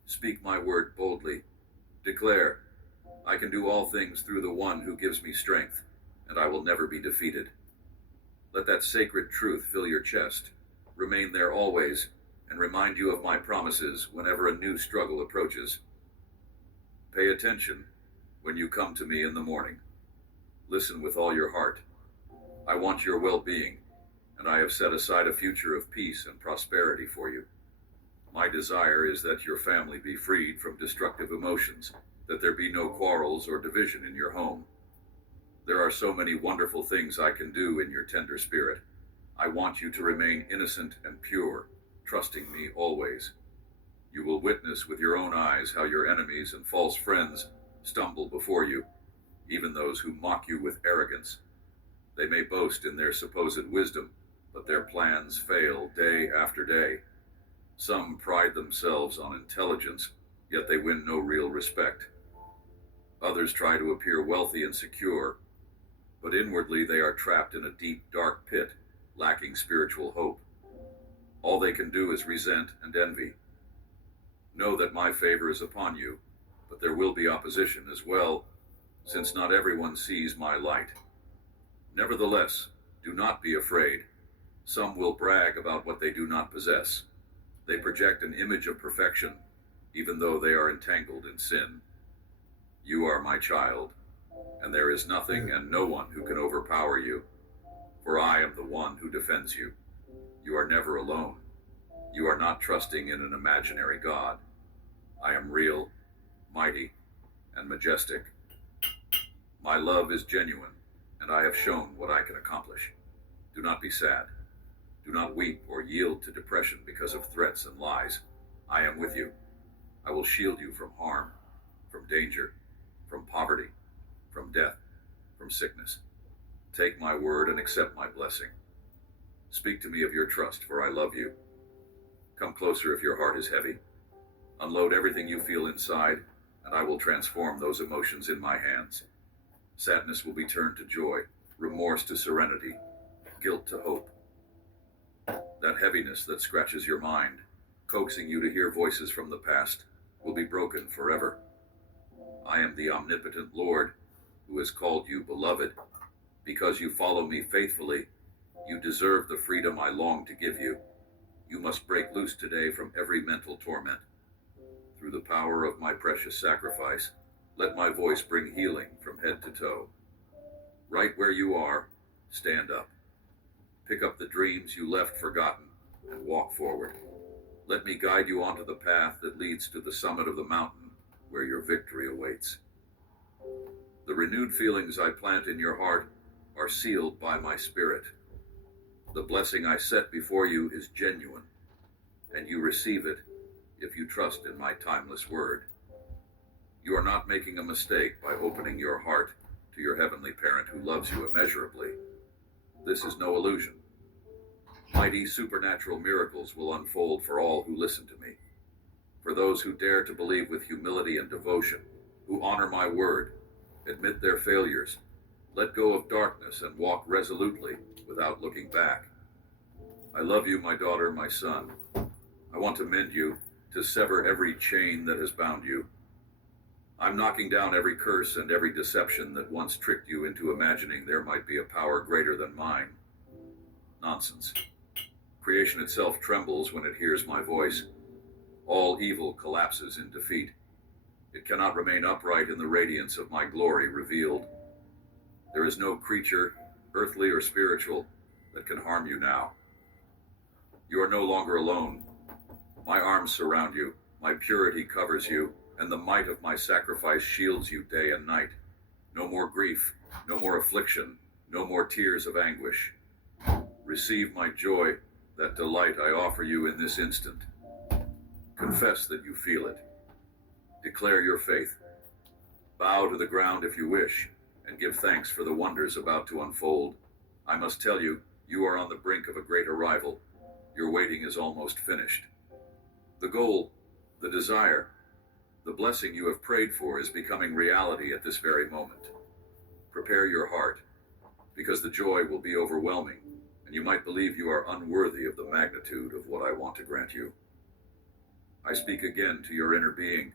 Speak my word boldly. Declare, I can do all things through the one who gives me strength, and I will never be defeated. Let that sacred truth fill your chest, remain there always, and remind you of my promises whenever a new struggle approaches. Pay attention when you come to me in the morning. Listen with all your heart. I want your well-being, and I have set aside a future of peace and prosperity for you. My desire is that your family be freed from destructive emotions, that there be no quarrels or division in your home. There are so many wonderful things I can do in your tender spirit. I want you to remain innocent and pure, trusting me always. You will witness with your own eyes how your enemies and false friends stumble before you, even those who mock you with arrogance. They may boast in their supposed wisdom, but their plans fail day after day. Some pride themselves on intelligence, yet they win no real respect. Others try to appear wealthy and secure, but inwardly they are trapped in a deep, dark pit, lacking spiritual hope. All they can do is resent and envy. Know that my favor is upon you, but there will be opposition as well, since not everyone sees my light. Nevertheless, do not be afraid. Some will brag about what they do not possess. They project an image of perfection, even though they are entangled in sin. You are my child, and there is nothing and no one who can overpower you, for I am the one who defends you. You are never alone. You are not trusting in an imaginary God. I am real, mighty, and majestic. My love is genuine, and I have shown what I can accomplish. Do not be sad. Do not weep or yield to depression because of threats and lies. I am with you. I will shield you from harm, from danger, from poverty, from death, from sickness. Take my word and accept my blessing. Speak to me of your trust, for I love you. Come closer if your heart is heavy. Unload everything you feel inside, and I will transform those emotions in my hands. Sadness will be turned to joy, remorse to serenity, guilt to hope. That heaviness that scratches your mind, coaxing you to hear voices from the past, will be broken forever. I am the omnipotent Lord, who has called you beloved. Because you follow me faithfully, you deserve the freedom I long to give you. You must break loose today from every mental torment. Through the power of my precious sacrifice, let my voice bring healing from head to toe. Right where you are, stand up. Pick up the dreams you left forgotten and walk forward. Let me guide you onto the path that leads to the summit of the mountain where your victory awaits. The renewed feelings I plant in your heart are sealed by my spirit. The blessing I set before you is genuine, and you receive it if you trust in my timeless word. You are not making a mistake by opening your heart to your heavenly parent who loves you immeasurably. This is no illusion. Mighty supernatural miracles will unfold for all who listen to me. For those who dare to believe with humility and devotion, who honor my word, admit their failures, let go of darkness and walk resolutely without looking back. I love you, my daughter, my son. I want to mend you, to sever every chain that has bound you. I'm knocking down every curse and every deception that once tricked you into imagining there might be a power greater than mine. Nonsense. Creation itself trembles when it hears my voice. All evil collapses in defeat. It cannot remain upright in the radiance of my glory revealed. There is no creature, earthly or spiritual, that can harm you now. You are no longer alone. My arms surround you, my purity covers you, and the might of my sacrifice shields you day and night. No more grief, no more affliction, no more tears of anguish. Receive my joy, that delight I offer you in this instant. Confess that you feel it. Declare your faith. Bow to the ground if you wish, and give thanks for the wonders about to unfold. I must tell you, you are on the brink of a great arrival. Your waiting is almost finished. The goal, the desire, the blessing you have prayed for is becoming reality at this very moment. Prepare your heart, because the joy will be overwhelming, and you might believe you are unworthy of the magnitude of what I want to grant you. I speak again to your inner being.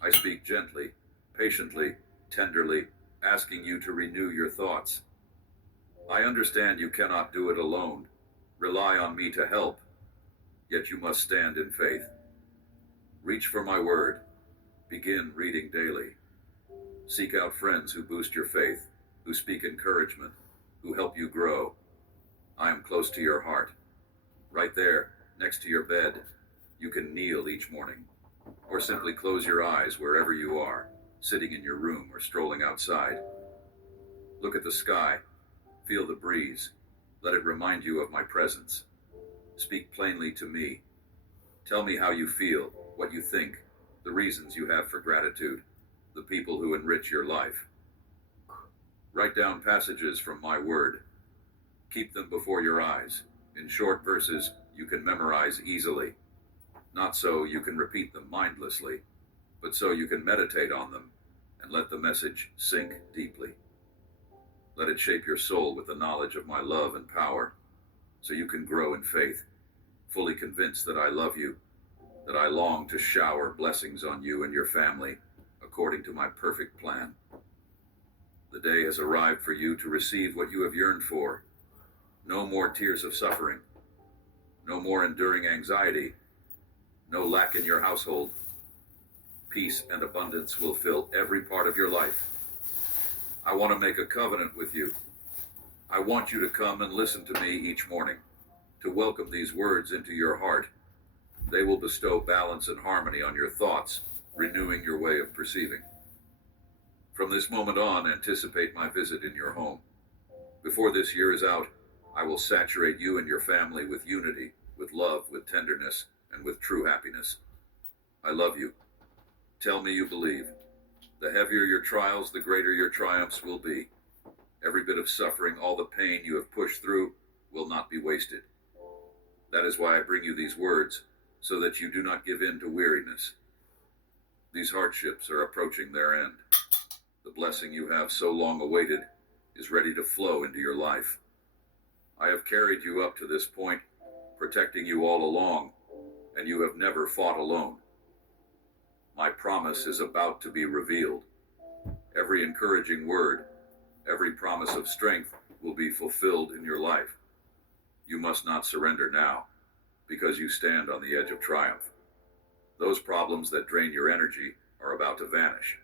I speak gently, patiently, tenderly, asking you to renew your thoughts. I understand you cannot do it alone. Rely on me to help, yet you must stand in faith. Reach for my word. Begin reading daily. Seek out friends who boost your faith, who speak encouragement, who help you grow. I am close to your heart. Right there, next to your bed, you can kneel each morning, or simply close your eyes wherever you are, sitting in your room or strolling outside. Look at the sky. Feel the breeze. Let it remind you of my presence. Speak plainly to me. Tell me how you feel, what you think, the reasons you have for gratitude, the people who enrich your life. Write down passages from my word. Keep them before your eyes. In short verses you can memorize easily. Not so you can repeat them mindlessly, but so you can meditate on them and let the message sink deeply. Let it shape your soul with the knowledge of my love and power, so you can grow in faith, fully convinced that I love you, that I long to shower blessings on you and your family according to my perfect plan. The day has arrived for you to receive what you have yearned for. No more tears of suffering, no more enduring anxiety, no lack in your household. Peace and abundance will fill every part of your life. I want to make a covenant with you. I want you to come and listen to me each morning, to welcome these words into your heart. They will bestow balance and harmony on your thoughts, renewing your way of perceiving. From this moment on, anticipate my visit in your home. Before this year is out, I will saturate you and your family with unity, with love, with tenderness, and with true happiness. I love you. Tell me you believe. The heavier your trials, the greater your triumphs will be. Every bit of suffering, all the pain you have pushed through, will not be wasted. That is why I bring you these words, so that you do not give in to weariness. These hardships are approaching their end. The blessing you have so long awaited is ready to flow into your life. I have carried you up to this point, protecting you all along, and you have never fought alone. My promise is about to be revealed. Every encouraging word, every promise of strength will be fulfilled in your life. You must not surrender now, because you stand on the edge of triumph. Those problems that drain your energy are about to vanish.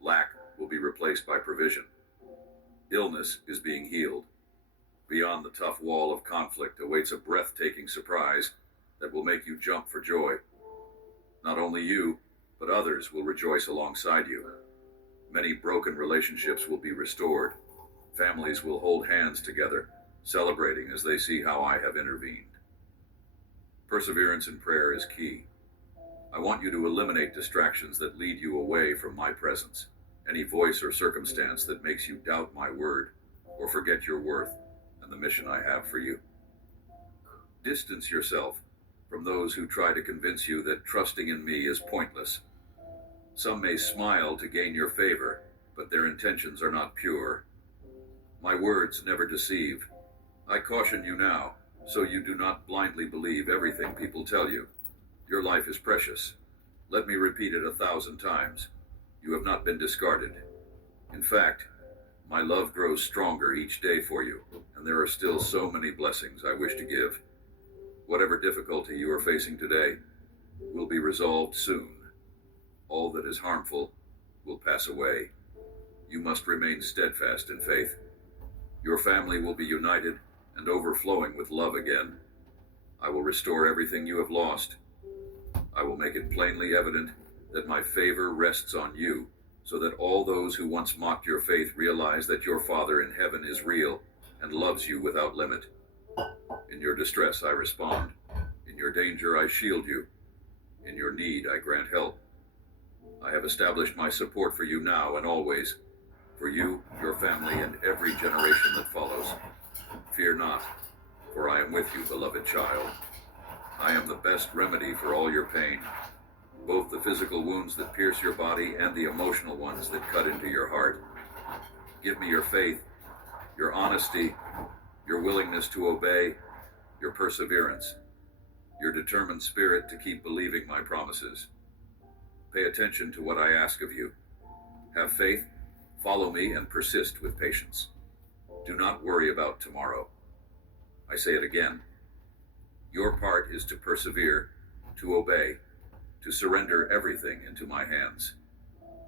Lack will be replaced by provision. Illness is being healed. Beyond the tough wall of conflict awaits a breathtaking surprise that will make you jump for joy. Not only you, but others will rejoice alongside you. Many broken relationships will be restored. Families will hold hands together, celebrating as they see how I have intervened. Perseverance in prayer is key. I want you to eliminate distractions that lead you away from my presence. Any voice or circumstance that makes you doubt my word or forget your worth and the mission I have for you. Distance yourself from those who try to convince you that trusting in me is pointless. Some may smile to gain your favor, but their intentions are not pure. My words never deceive. I caution you now, so you do not blindly believe everything people tell you. Your life is precious. Let me repeat it 1,000 times. You have not been discarded. In fact, my love grows stronger each day for you, and there are still so many blessings I wish to give. Whatever difficulty you are facing today will be resolved soon. All that is harmful will pass away. You must remain steadfast in faith. Your family will be united and overflowing with love again. I will restore everything you have lost. I will make it plainly evident that my favor rests on you, so that all those who once mocked your faith realize that your Father in heaven is real and loves you without limit. In your distress I respond. In your danger I shield you. In your need I grant help. I have established my support for you now and always, for you, your family, and every generation that follows. Fear not, for I am with you, beloved child. I am the best remedy for all your pain, both the physical wounds that pierce your body and the emotional ones that cut into your heart. Give me your faith, your honesty, your willingness to obey, your perseverance, your determined spirit to keep believing my promises. Pay attention to what I ask of you. Have faith, follow me, and persist with patience. Do not worry about tomorrow. I say it again. Your part is to persevere, to obey, to surrender everything into my hands.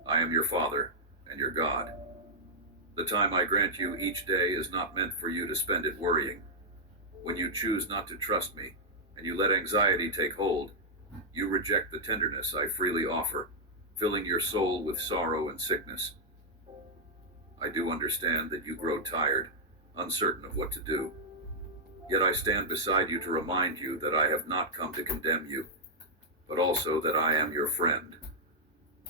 I am your Father and your God. The time I grant you each day is not meant for you to spend it worrying. When you choose not to trust me, and you let anxiety take hold, you reject the tenderness I freely offer, filling your soul with sorrow and sickness. I do understand that you grow tired, uncertain of what to do. Yet I stand beside you to remind you that I have not come to condemn you, but also that I am your friend.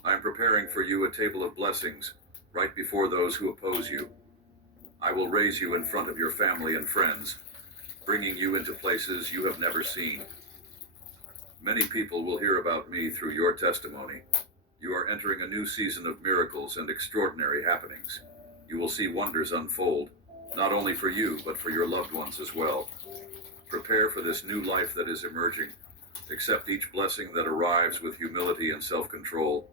I am preparing for you a table of blessings right before those who oppose you. I will raise you in front of your family and friends, bringing you into places you have never seen. Many people will hear about me through your testimony, You are entering a new season of miracles and extraordinary happenings. You will see wonders unfold, not only for you, but for your loved ones as well. Prepare for this new life that is emerging. Accept each blessing that arrives with humility and self-control,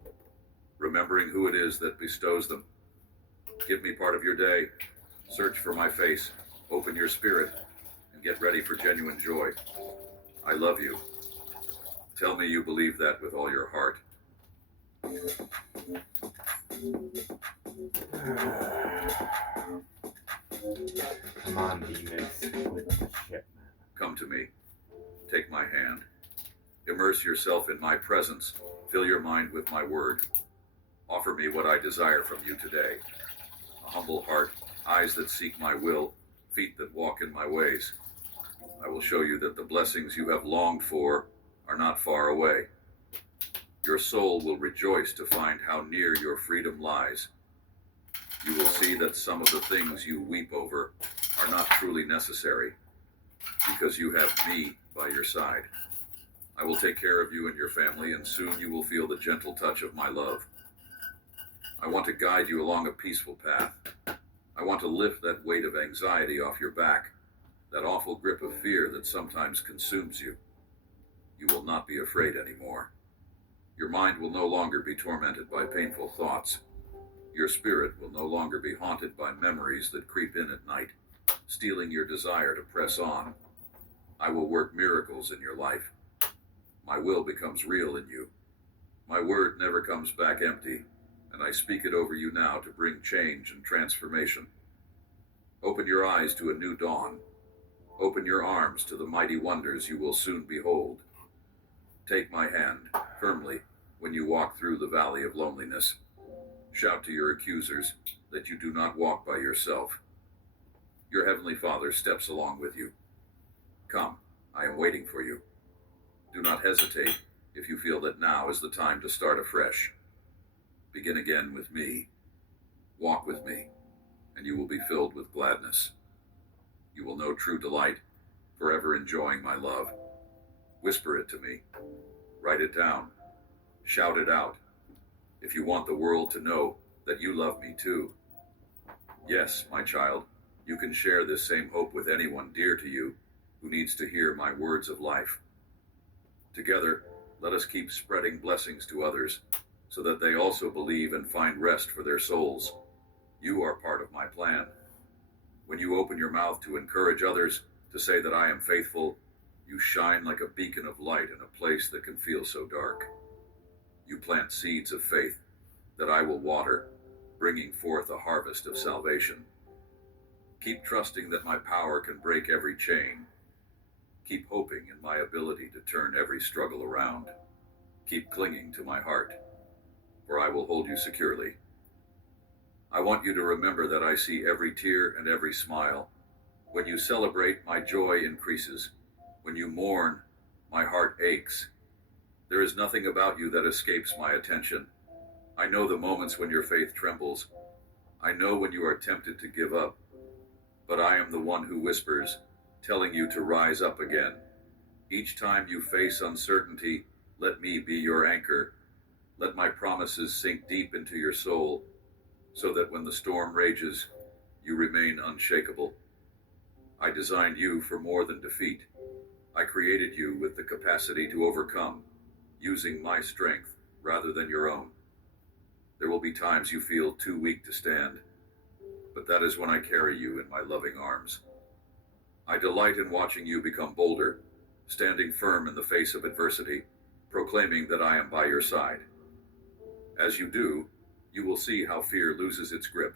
remembering who it is that bestows them. Give me part of your day. Search for my face. Open your spirit and get ready for genuine joy. I love you. Tell me you believe that with all your heart. Come on, demons. Quit the shit, man. Come to me. Take my hand. Immerse yourself in my presence. Fill your mind with my word. Offer me what I desire from you today. A humble heart, eyes that seek my will, feet that walk in my ways. I will show you that the blessings you have longed for are not far away. Your soul will rejoice to find how near your freedom lies. You will see that some of the things you weep over are not truly necessary, because you have me by your side. I will take care of you and your family, and soon you will feel the gentle touch of my love. I want to guide you along a peaceful path. I want to lift that weight of anxiety off your back, that awful grip of fear that sometimes consumes you. You will not be afraid anymore. Your mind will no longer be tormented by painful thoughts. Your spirit will no longer be haunted by memories that creep in at night, stealing your desire to press on. I will work miracles in your life. My will becomes real in you. My word never comes back empty, and I speak it over you now to bring change and transformation. Open your eyes to a new dawn. Open your arms to the mighty wonders you will soon behold. Take my hand firmly when you walk through the valley of loneliness. Shout to your accusers that you do not walk by yourself. Your heavenly Father steps along with you. Come, I am waiting for you. Do not hesitate if you feel that now is the time to start afresh. Begin again with me. Walk with me, and you will be filled with gladness. You will know true delight, forever enjoying my love. Whisper it to me. Write it down. Shout it out. If you want the world to know that you love me too. Yes, my child, you can share this same hope with anyone dear to you who needs to hear my words of life. Together, let us keep spreading blessings to others so that they also believe and find rest for their souls. You are part of my plan. When you open your mouth to encourage others, to say that I am faithful, you shine like a beacon of light in a place that can feel so dark. You plant seeds of faith that I will water, bringing forth a harvest of salvation. Keep trusting that my power can break every chain. Keep hoping in my ability to turn every struggle around. Keep clinging to my heart, for I will hold you securely. I want you to remember that I see every tear and every smile. When you celebrate, my joy increases. When you mourn, my heart aches. There is nothing about you that escapes my attention. I know the moments when your faith trembles. I know when you are tempted to give up. But I am the one who whispers, telling you to rise up again. Each time you face uncertainty, let me be your anchor. Let my promises sink deep into your soul, so that when the storm rages, you remain unshakable. I designed you for more than defeat. I created you with the capacity to overcome, using my strength rather than your own. There will be times you feel too weak to stand, but that is when I carry you in my loving arms. I delight in watching you become bolder, standing firm in the face of adversity, proclaiming that I am by your side. As you do, you will see how fear loses its grip.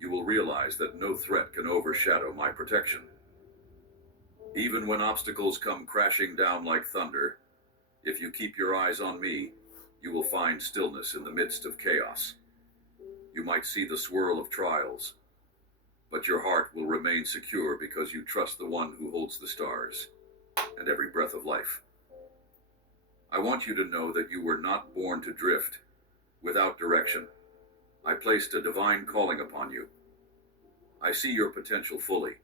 You will realize that no threat can overshadow my protection. Even when obstacles come crashing down like thunder, if you keep your eyes on me, you will find stillness in the midst of chaos. You might see the swirl of trials, but your heart will remain secure because you trust the one who holds the stars and every breath of life. I want you to know that you were not born to drift without direction. I placed a divine calling upon you. I see your potential fully.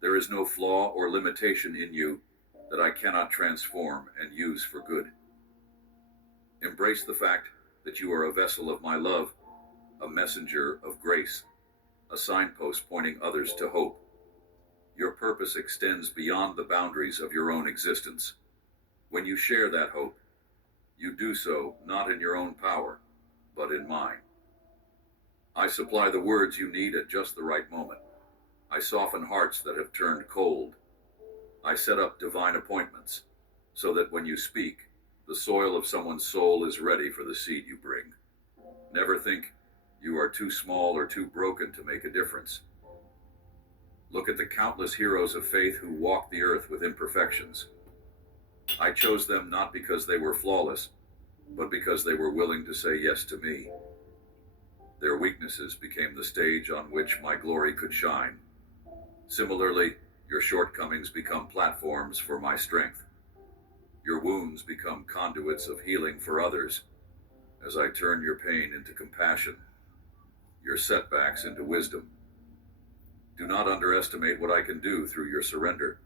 There is no flaw or limitation in you that I cannot transform and use for good. Embrace the fact that you are a vessel of my love, a messenger of grace, a signpost pointing others to hope. Your purpose extends beyond the boundaries of your own existence. When you share that hope, you do so not in your own power, but in mine. I supply the words you need at just the right moment. I soften hearts that have turned cold. I set up divine appointments so that when you speak, the soil of someone's soul is ready for the seed you bring. Never think you are too small or too broken to make a difference. Look at the countless heroes of faith who walked the earth with imperfections. I chose them not because they were flawless, but because they were willing to say yes to me. Their weaknesses became the stage on which my glory could shine. Similarly, your shortcomings become platforms for my strength. Your wounds become conduits of healing for others, as I turn your pain into compassion, your setbacks into wisdom. Do not underestimate what I can do through your surrender.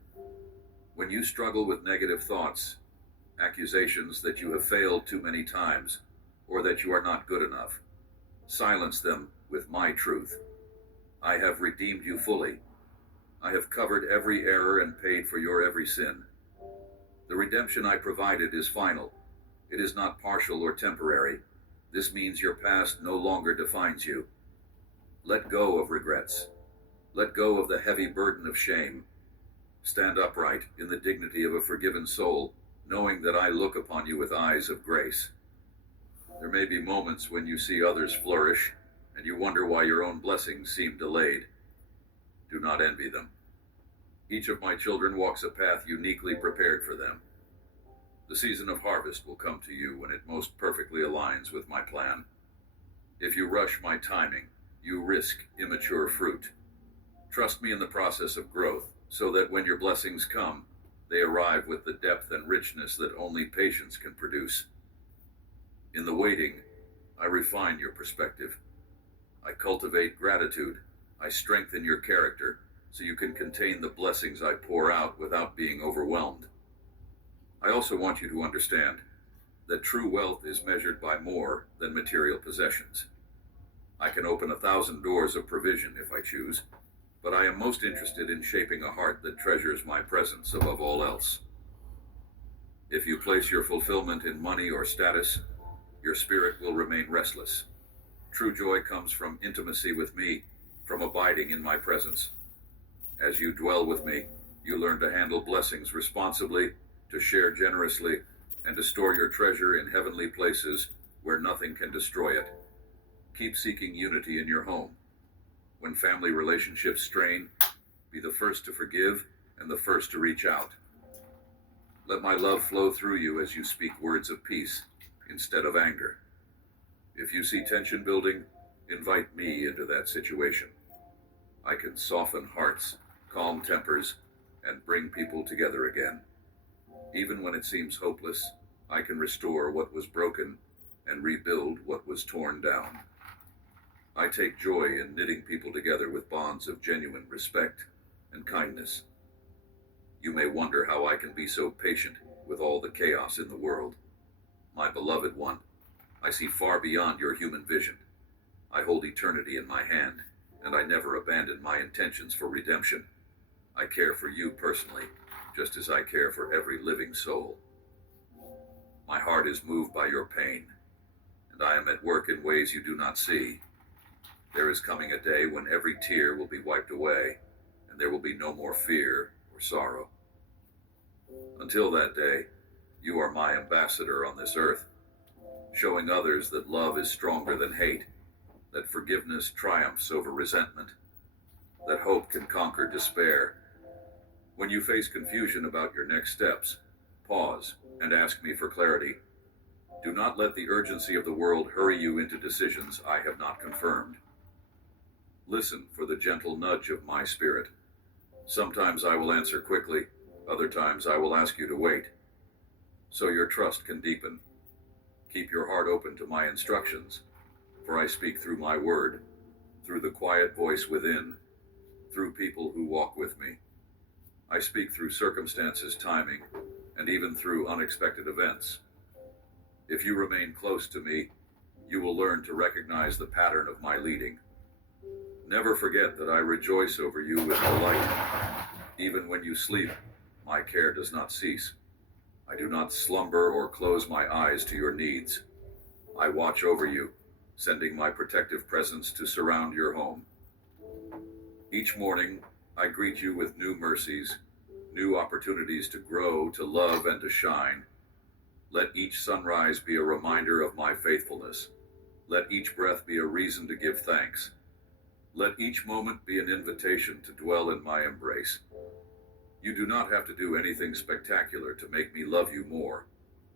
When you struggle with negative thoughts, accusations that you have failed too many times, or that you are not good enough, silence them with my truth. I have redeemed you fully. I have covered every error and paid for your every sin. The redemption I provided is final. It is not partial or temporary. This means your past no longer defines you. Let go of regrets. Let go of the heavy burden of shame. Stand upright in the dignity of a forgiven soul, knowing that I look upon you with eyes of grace. There may be moments when you see others flourish, and you wonder why your own blessings seem delayed. Do not envy them. Each of my children walks a path uniquely prepared for them. The season of harvest will come to you when it most perfectly aligns with my plan. If you rush my timing, you risk immature fruit. Trust me in the process of growth, so that when your blessings come, they arrive with the depth and richness that only patience can produce. In the waiting, I refine your perspective. I cultivate gratitude. I strengthen your character, so you can contain the blessings I pour out without being overwhelmed. I also want you to understand that true wealth is measured by more than material possessions. I can open 1,000 doors of provision if I choose, but I am most interested in shaping a heart that treasures my presence above all else. If you place your fulfillment in money or status, your spirit will remain restless. True joy comes from intimacy with me, from abiding in my presence. As you dwell with me, you learn to handle blessings responsibly, to share generously, and to store your treasure in heavenly places where nothing can destroy it. Keep seeking unity in your home. When family relationships strain, be the first to forgive and the first to reach out. Let my love flow through you as you speak words of peace instead of anger. If you see tension building, invite me into that situation. I can soften hearts, calm tempers, and bring people together again. Even when it seems hopeless, I can restore what was broken and rebuild what was torn down. I take joy in knitting people together with bonds of genuine respect and kindness. You may wonder how I can be so patient with all the chaos in the world. My beloved one, I see far beyond your human vision. I hold eternity in my hand, and I never abandon my intentions for redemption. I care for you personally, just as I care for every living soul. My heart is moved by your pain, and I am at work in ways you do not see. There is coming a day when every tear will be wiped away, and there will be no more fear or sorrow. Until that day, you are my ambassador on this earth, showing others that love is stronger than hate, that forgiveness triumphs over resentment, that hope can conquer despair. When you face confusion about your next steps, pause and ask me for clarity. Do not let the urgency of the world hurry you into decisions I have not confirmed. Listen for the gentle nudge of my spirit. Sometimes I will answer quickly, other times I will ask you to wait, so your trust can deepen. Keep your heart open to my instructions, for I speak through my word, through the quiet voice within, through people who walk with me. I speak through circumstances, timing, and even through unexpected events. If you remain close to me, You will learn to recognize the pattern of my leading. Never forget that I rejoice over you with delight. Even when you sleep, my care does not cease. I do not slumber or close my eyes to your needs. I watch over you, sending my protective presence to surround your home. Each morning, I greet you with new mercies, new opportunities to grow, to love, and to shine. Let each sunrise be a reminder of my faithfulness. Let each breath be a reason to give thanks. Let each moment be an invitation to dwell in my embrace. You do not have to do anything spectacular to make me love you more.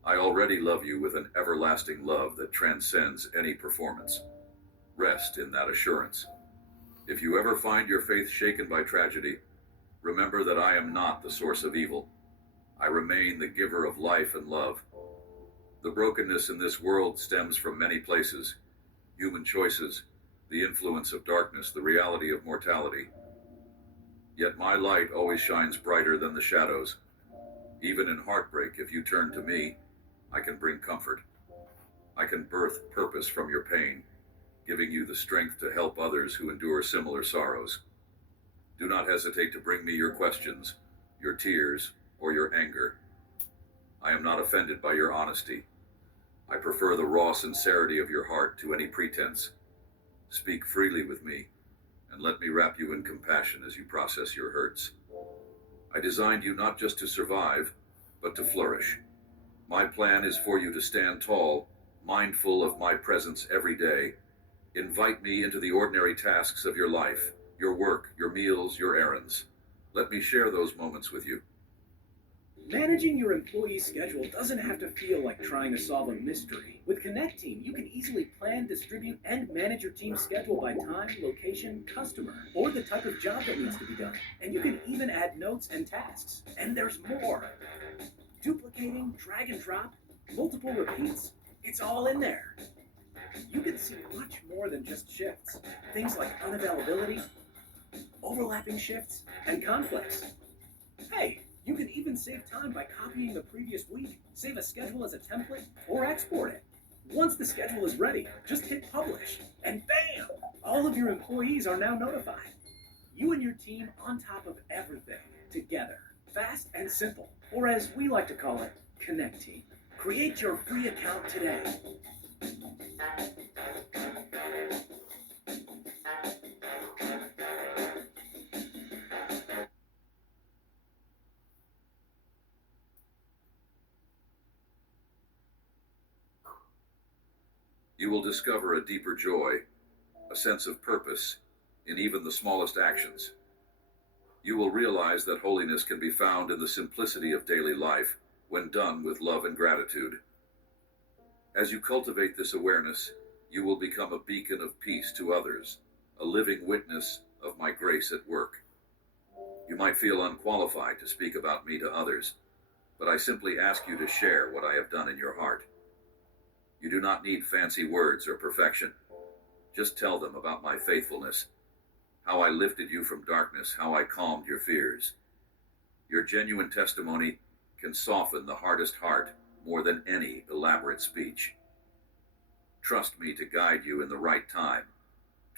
I already love you with an everlasting love that transcends any performance. Rest in that assurance. If you ever find your faith shaken by tragedy, remember that I am not the source of evil. I remain the giver of life and love. The brokenness in this world stems from many places: human choices, the influence of darkness, the reality of mortality. Yet my light always shines brighter than the shadows. Even in heartbreak, if you turn to me, I can bring comfort. I can birth purpose from your pain, giving you the strength to help others who endure similar sorrows. Do not hesitate to bring me your questions, your tears, or your anger. I am not offended by your honesty. I prefer the raw sincerity of your heart to any pretense. Speak freely with me, and let me wrap you in compassion as you process your hurts. I designed you not just to survive, but to flourish. My plan is for you to stand tall, mindful of my presence every day. Invite me into the ordinary tasks of your life, your work, your meals, your errands. Let me share those moments with you. Managing your employee schedule doesn't have to feel like trying to solve a mystery. With Connect Team, you can easily plan, distribute, and manage your team's schedule by time, location, customer, or the type of job that needs to be done. And you can even add notes and tasks. And there's more. Duplicating, drag and drop, multiple repeats, it's all in there. You can see much more than just shifts. Things like unavailability, overlapping shifts, and conflicts. Hey, you can even save time by copying the previous week, save a schedule as a template, or export it. Once the schedule is ready, just hit publish, and bam! All of your employees are now notified. You and your team on top of everything, together, fast and simple, or as we like to call it, Connect Team. Create your free account today. You will discover a deeper joy, a sense of purpose in even the smallest actions. You will realize that holiness can be found in the simplicity of daily life when done with love and gratitude. As you cultivate this awareness, you will become a beacon of peace to others, a living witness of my grace at work. You might feel unqualified to speak about me to others, but I simply ask you to share what I have done in your heart. You do not need fancy words or perfection. Just tell them about my faithfulness, how I lifted you from darkness, how I calmed your fears. Your genuine testimony can soften the hardest heart more than any elaborate speech. Trust me to guide you in the right time,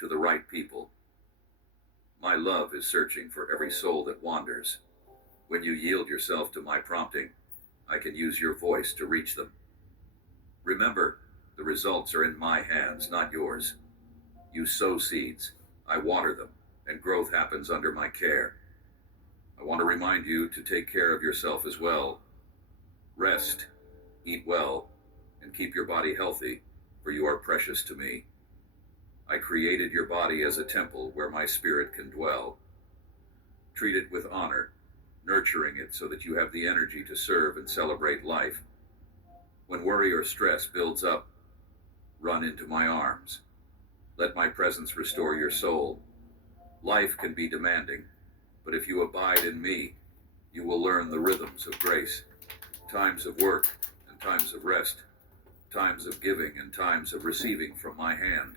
to the right people. My love is searching for every soul that wanders. When you yield yourself to my prompting, I can use your voice to reach them. Remember, the results are in my hands, not yours. You sow seeds, I water them, and growth happens under my care. I want to remind you to take care of yourself as well. Rest, eat well, and keep your body healthy, for you are precious to me. I created your body as a temple where my spirit can dwell. Treat it with honor, nurturing it so that you have the energy to serve and celebrate life. When worry or stress builds up, run into my arms. Let my presence restore your soul. Life can be demanding, but if you abide in me, you will learn the rhythms of grace. Times of work and times of rest. Times of giving and times of receiving from my hand.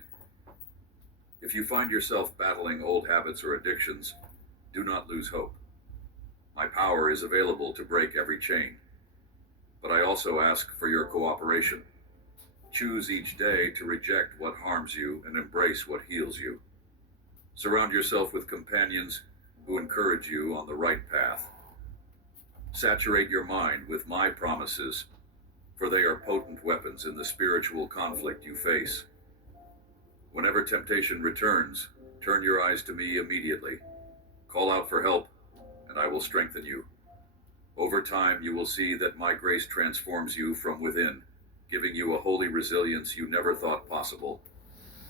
If you find yourself battling old habits or addictions, do not lose hope. My power is available to break every chain. But I also ask for your cooperation. Choose each day to reject what harms you and embrace what heals you. Surround yourself with companions who encourage you on the right path. Saturate your mind with my promises, for they are potent weapons in the spiritual conflict you face. Whenever temptation returns, turn your eyes to me immediately. Call out for help, and I will strengthen you. Over time, you will see that my grace transforms you from within, giving you a holy resilience you never thought possible.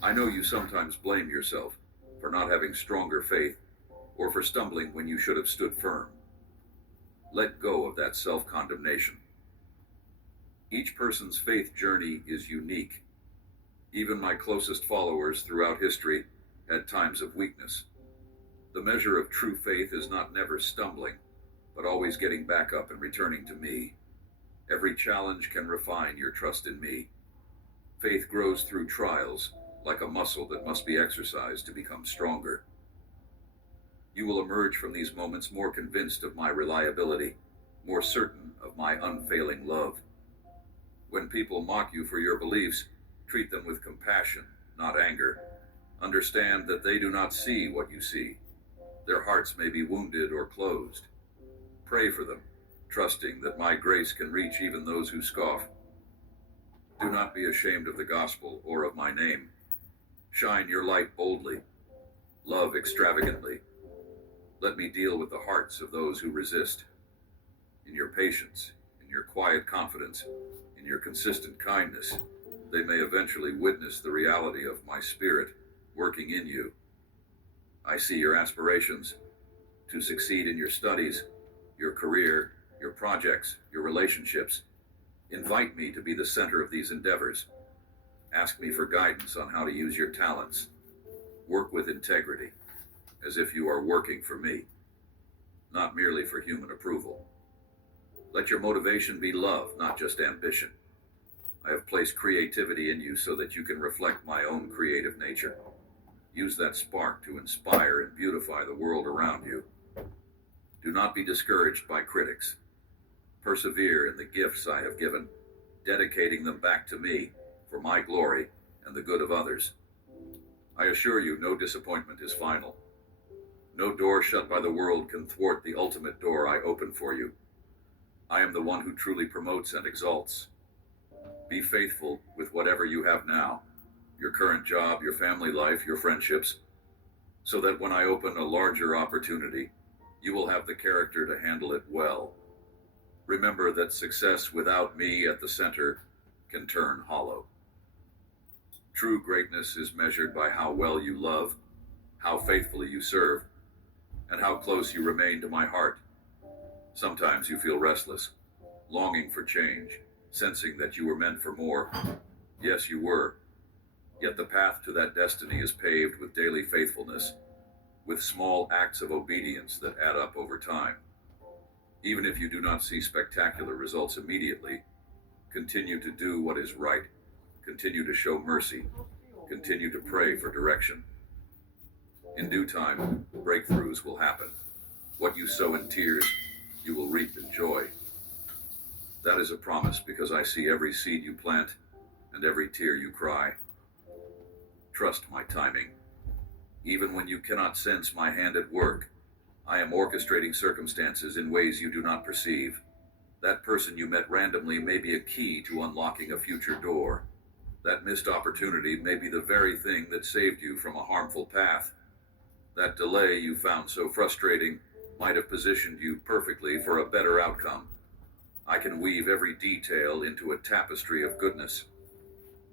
I know you sometimes blame yourself for not having stronger faith, or for stumbling when you should have stood firm. Let go of that self-condemnation. Each person's faith journey is unique. Even my closest followers throughout history had times of weakness. The measure of true faith is not never stumbling, but always getting back up and returning to me. Every challenge can refine your trust in me. Faith grows through trials, like a muscle that must be exercised to become stronger. You will emerge from these moments more convinced of my reliability, more certain of my unfailing love. When people mock you for your beliefs, treat them with compassion, not anger. Understand that they do not see what you see. Their hearts may be wounded or closed. Pray for them, trusting that my grace can reach even those who scoff. Do not be ashamed of the gospel or of my name. Shine your light boldly. Love extravagantly. Let me deal with the hearts of those who resist. In your patience, in your quiet confidence, in your consistent kindness, they may eventually witness the reality of my spirit working in you. I see your aspirations to succeed in your studies, your career, your projects, your relationships. Invite me to be the center of these endeavors. Ask me for guidance on how to use your talents. Work with integrity, as if you are working for me, not merely for human approval. Let your motivation be love, not just ambition. I have placed creativity in you so that you can reflect my own creative nature. Use that spark to inspire and beautify the world around you. Do not be discouraged by critics. Persevere in the gifts I have given, dedicating them back to me for my glory and the good of others. I assure you, no disappointment is final. No door shut by the world can thwart the ultimate door I open for you. I am the one who truly promotes and exalts. Be faithful with whatever you have now, your current job, your family life, your friendships, so that when I open a larger opportunity, you will have the character to handle it well. Remember that success without me at the center can turn hollow. True greatness is measured by how well you love, how faithfully you serve, and how close you remain to my heart. Sometimes you feel restless, longing for change, sensing that you were meant for more. Yes, you were. Yet the path to that destiny is paved with daily faithfulness, with small acts of obedience that add up over time. Even if you do not see spectacular results immediately, continue to do what is right, continue to show mercy, continue to pray for direction. In due time, breakthroughs will happen. What you sow in tears, you will reap in joy. That is a promise because I see every seed you plant and every tear you cry. Trust my timing. Even when you cannot sense my hand at work, I am orchestrating circumstances in ways you do not perceive. That person you met randomly may be a key to unlocking a future door. That missed opportunity may be the very thing that saved you from a harmful path. That delay you found so frustrating might have positioned you perfectly for a better outcome. I can weave every detail into a tapestry of goodness.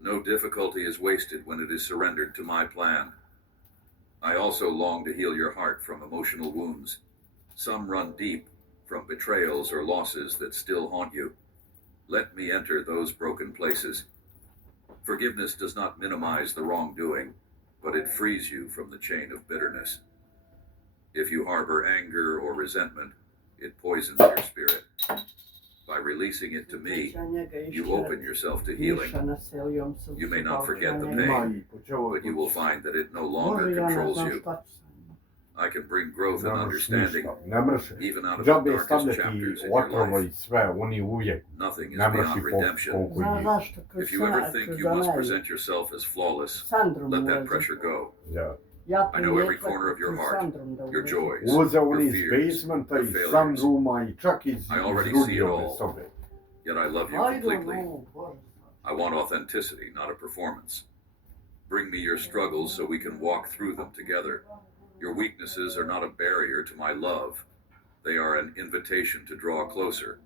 No difficulty is wasted when it is surrendered to my plan. I also long to heal your heart from emotional wounds. Some run deep from betrayals or losses that still haunt you. Let me enter those broken places. Forgiveness does not minimize the wrongdoing, but it frees you from the chain of bitterness. If you harbor anger or resentment, it poisons your spirit. By releasing it to me, you open yourself to healing. You may not forget the pain, but you will find that it no longer controls you. I can bring growth and Nemaš understanding ništa. Ne mreš even out of the džabe darkest stavljati chapters in your otrovo life. i sve, oni uvijek Nothing is ne mreš beyond i redemption. koliko Znaš ih. zašto? If you ever think you must present yourself as flawless, Sandrom let that ulazi. pressure go. Ja. Ja I know every corner of your heart, Sandrom da Your ulazi. joys, Ulaze your oni iz fears, basementa, your iz failures. sunrooma i čak iz I already druge see it ove all. sobe. Yet I love you Ajde, completely. ono, Bože. I want authenticity, not a performance. Bring me your struggles so we can walk through them together. Your weaknesses are not a barrier to my love. They are an invitation to draw closer.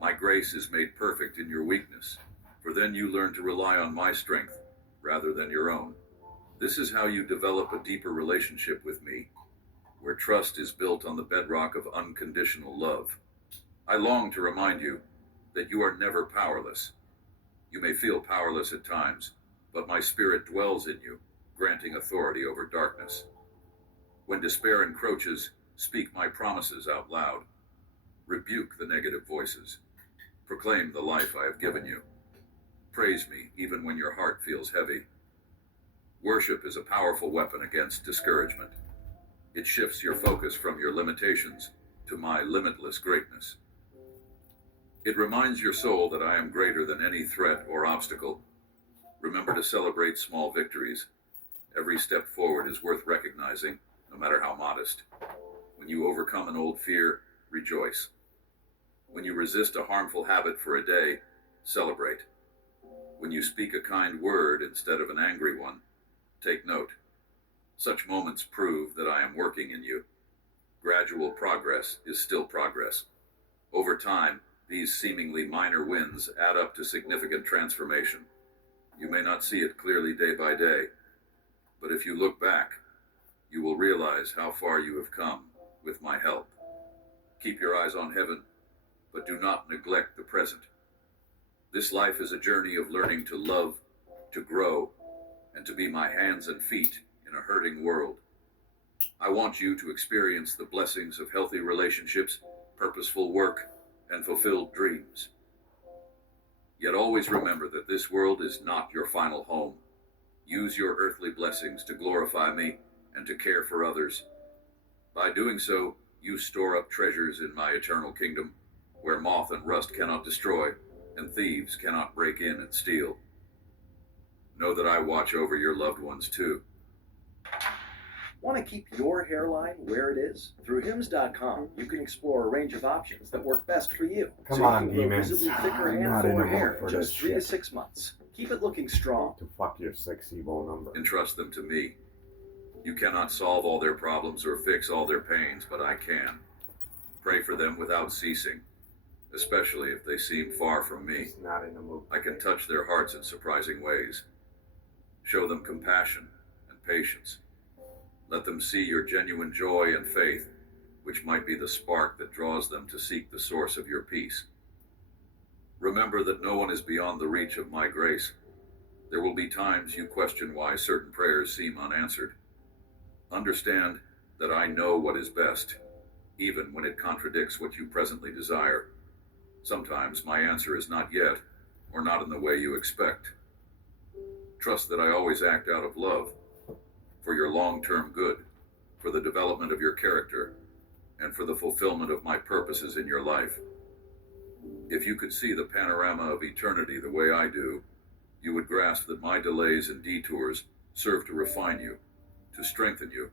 My grace is made perfect in your weakness, for then you learn to rely on my strength rather than your own. This is how you develop a deeper relationship with me, where trust is built on the bedrock of unconditional love. I long to remind you that you are never powerless. You may feel powerless at times, but my spirit dwells in you, granting authority over darkness. When despair encroaches, speak my promises out loud. Rebuke the negative voices. Proclaim the life I have given you. Praise me even when your heart feels heavy. Worship is a powerful weapon against discouragement. It shifts your focus from your limitations to my limitless greatness. It reminds your soul that I am greater than any threat or obstacle. Remember to celebrate small victories. Every step forward is worth recognizing, no matter how modest. When you overcome an old fear, rejoice. When you resist a harmful habit for a day, celebrate. When you speak a kind word instead of an angry one, take note. Such moments prove that I am working in you. Gradual progress is still progress. Over time, these seemingly minor wins add up to significant transformation. You may not see it clearly day by day, but if you look back, you will realize how far you have come with my help. Keep your eyes on heaven, but do not neglect the present. This life is a journey of learning to love, to grow, and to be my hands and feet in a hurting world. I want you to experience the blessings of healthy relationships, purposeful work, and fulfilled dreams. Yet always remember that this world is not your final home. Use your earthly blessings to glorify me and to care for others. By doing so, you store up treasures in my eternal kingdom, where moth and rust cannot destroy, and thieves cannot break in and steal. Know that I watch over your loved ones too. Want to keep your hairline where it is? Through Hims.com, you can explore a range of options that work best for you. Come so on, you can grow demons. visibly thicker I'm and not in fuller the mood hair for in just this 3 to shit. 6 months. Keep it looking strong. To fuck your sexy phone number. Entrust them to me. You cannot solve all their problems or fix all their pains, but I can. Pray for them without ceasing, especially if they seem far from me. He's not in the mood. I can touch their hearts in surprising ways. Show them compassion and patience. Let them see your genuine joy and faith, which might be the spark that draws them to seek the source of your peace. Remember that no one is beyond the reach of my grace. There will be times you question why certain prayers seem unanswered. Understand that I know what is best, even when it contradicts what you presently desire. Sometimes my answer is not yet, or not in the way you expect. Trust that I always act out of love, for your long-term good, for the development of your character, and for the fulfillment of my purposes in your life. If you could see the panorama of eternity the way I do, you would grasp that my delays and detours serve to refine you, to strengthen you,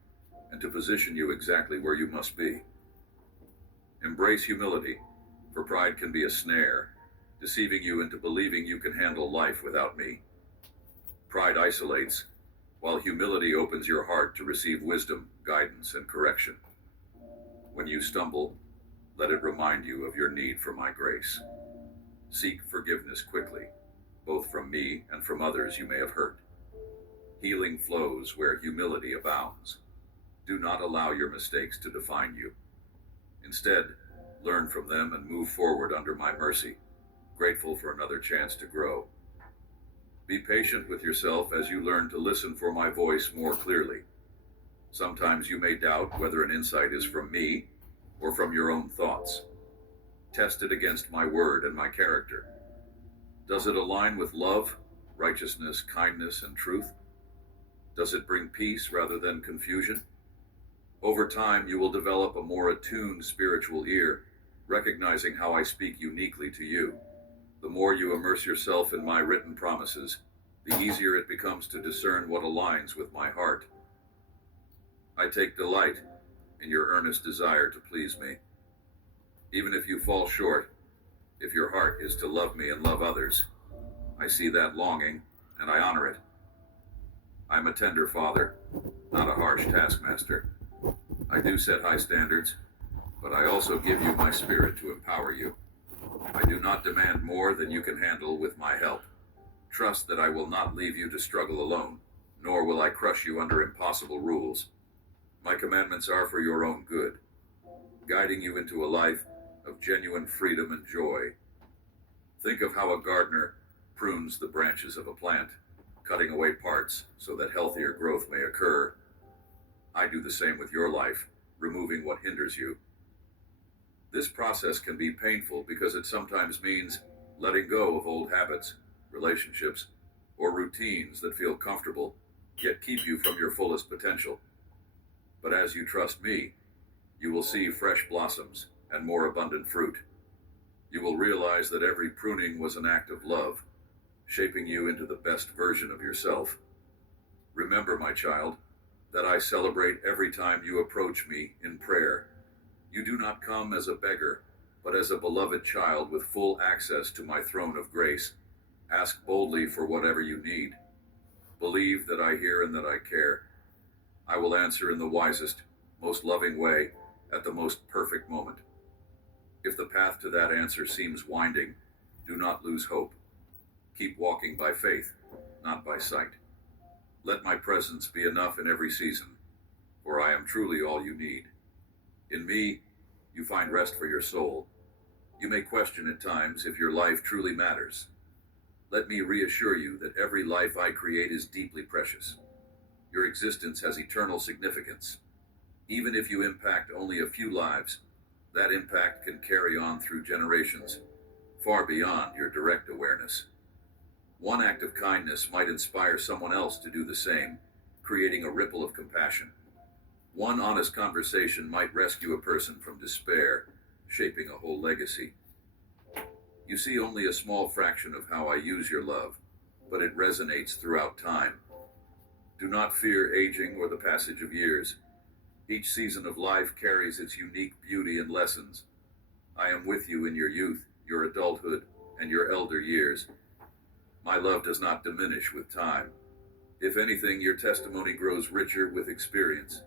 and to position you exactly where you must be. Embrace humility, for pride can be a snare, deceiving you into believing you can handle life without me. Pride isolates, while humility opens your heart to receive wisdom, guidance, and correction. When you stumble, let it remind you of your need for my grace. Seek forgiveness quickly, both from me and from others you may have hurt. Healing flows where humility abounds. Do not allow your mistakes to define you. Instead, learn from them and move forward under my mercy, grateful for another chance to grow. Be patient with yourself as you learn to listen for my voice more clearly. Sometimes you may doubt whether an insight is from me or from your own thoughts. Test it against my word and my character. Does it align with love, righteousness, kindness, and truth? Does it bring peace rather than confusion? Over time, you will develop a more attuned spiritual ear, recognizing how I speak uniquely to you. The more you immerse yourself in my written promises, the easier it becomes to discern what aligns with my heart. I take delight in your earnest desire to please me. Even if you fall short, if your heart is to love me and love others, I see that longing and I honor it. I'm a tender father, not a harsh taskmaster. I do set high standards, but I also give you my spirit to empower you. I do not demand more than you can handle with my help. Trust that I will not leave you to struggle alone, nor will I crush you under impossible rules. My commandments are for your own good, guiding you into a life of genuine freedom and joy. Think of how a gardener prunes the branches of a plant, cutting away parts so that healthier growth may occur. I do the same with your life, removing what hinders you. This process can be painful because it sometimes means letting go of old habits, relationships, or routines that feel comfortable, yet keep you from your fullest potential. But as you trust me, you will see fresh blossoms and more abundant fruit. You will realize that every pruning was an act of love, shaping you into the best version of yourself. Remember, my child, that I celebrate every time you approach me in prayer. You do not come as a beggar, but as a beloved child with full access to my throne of grace. Ask boldly for whatever you need. Believe that I hear and that I care. I will answer in the wisest, most loving way at the most perfect moment. If the path to that answer seems winding, do not lose hope. Keep walking by faith, not by sight. Let my presence be enough in every season, for I am truly all you need. In me, you find rest for your soul. You may question at times if your life truly matters. Let me reassure you that every life I create is deeply precious. Your existence has eternal significance. Even if you impact only a few lives, that impact can carry on through generations, far beyond your direct awareness. One act of kindness might inspire someone else to do the same, creating a ripple of compassion. One honest conversation might rescue a person from despair, shaping a whole legacy. You see only a small fraction of how I use your love, but it resonates throughout time. Do not fear aging or the passage of years. Each season of life carries its unique beauty and lessons. I am with you in your youth, your adulthood, and your elder years. My love does not diminish with time. If anything, your testimony grows richer with experience.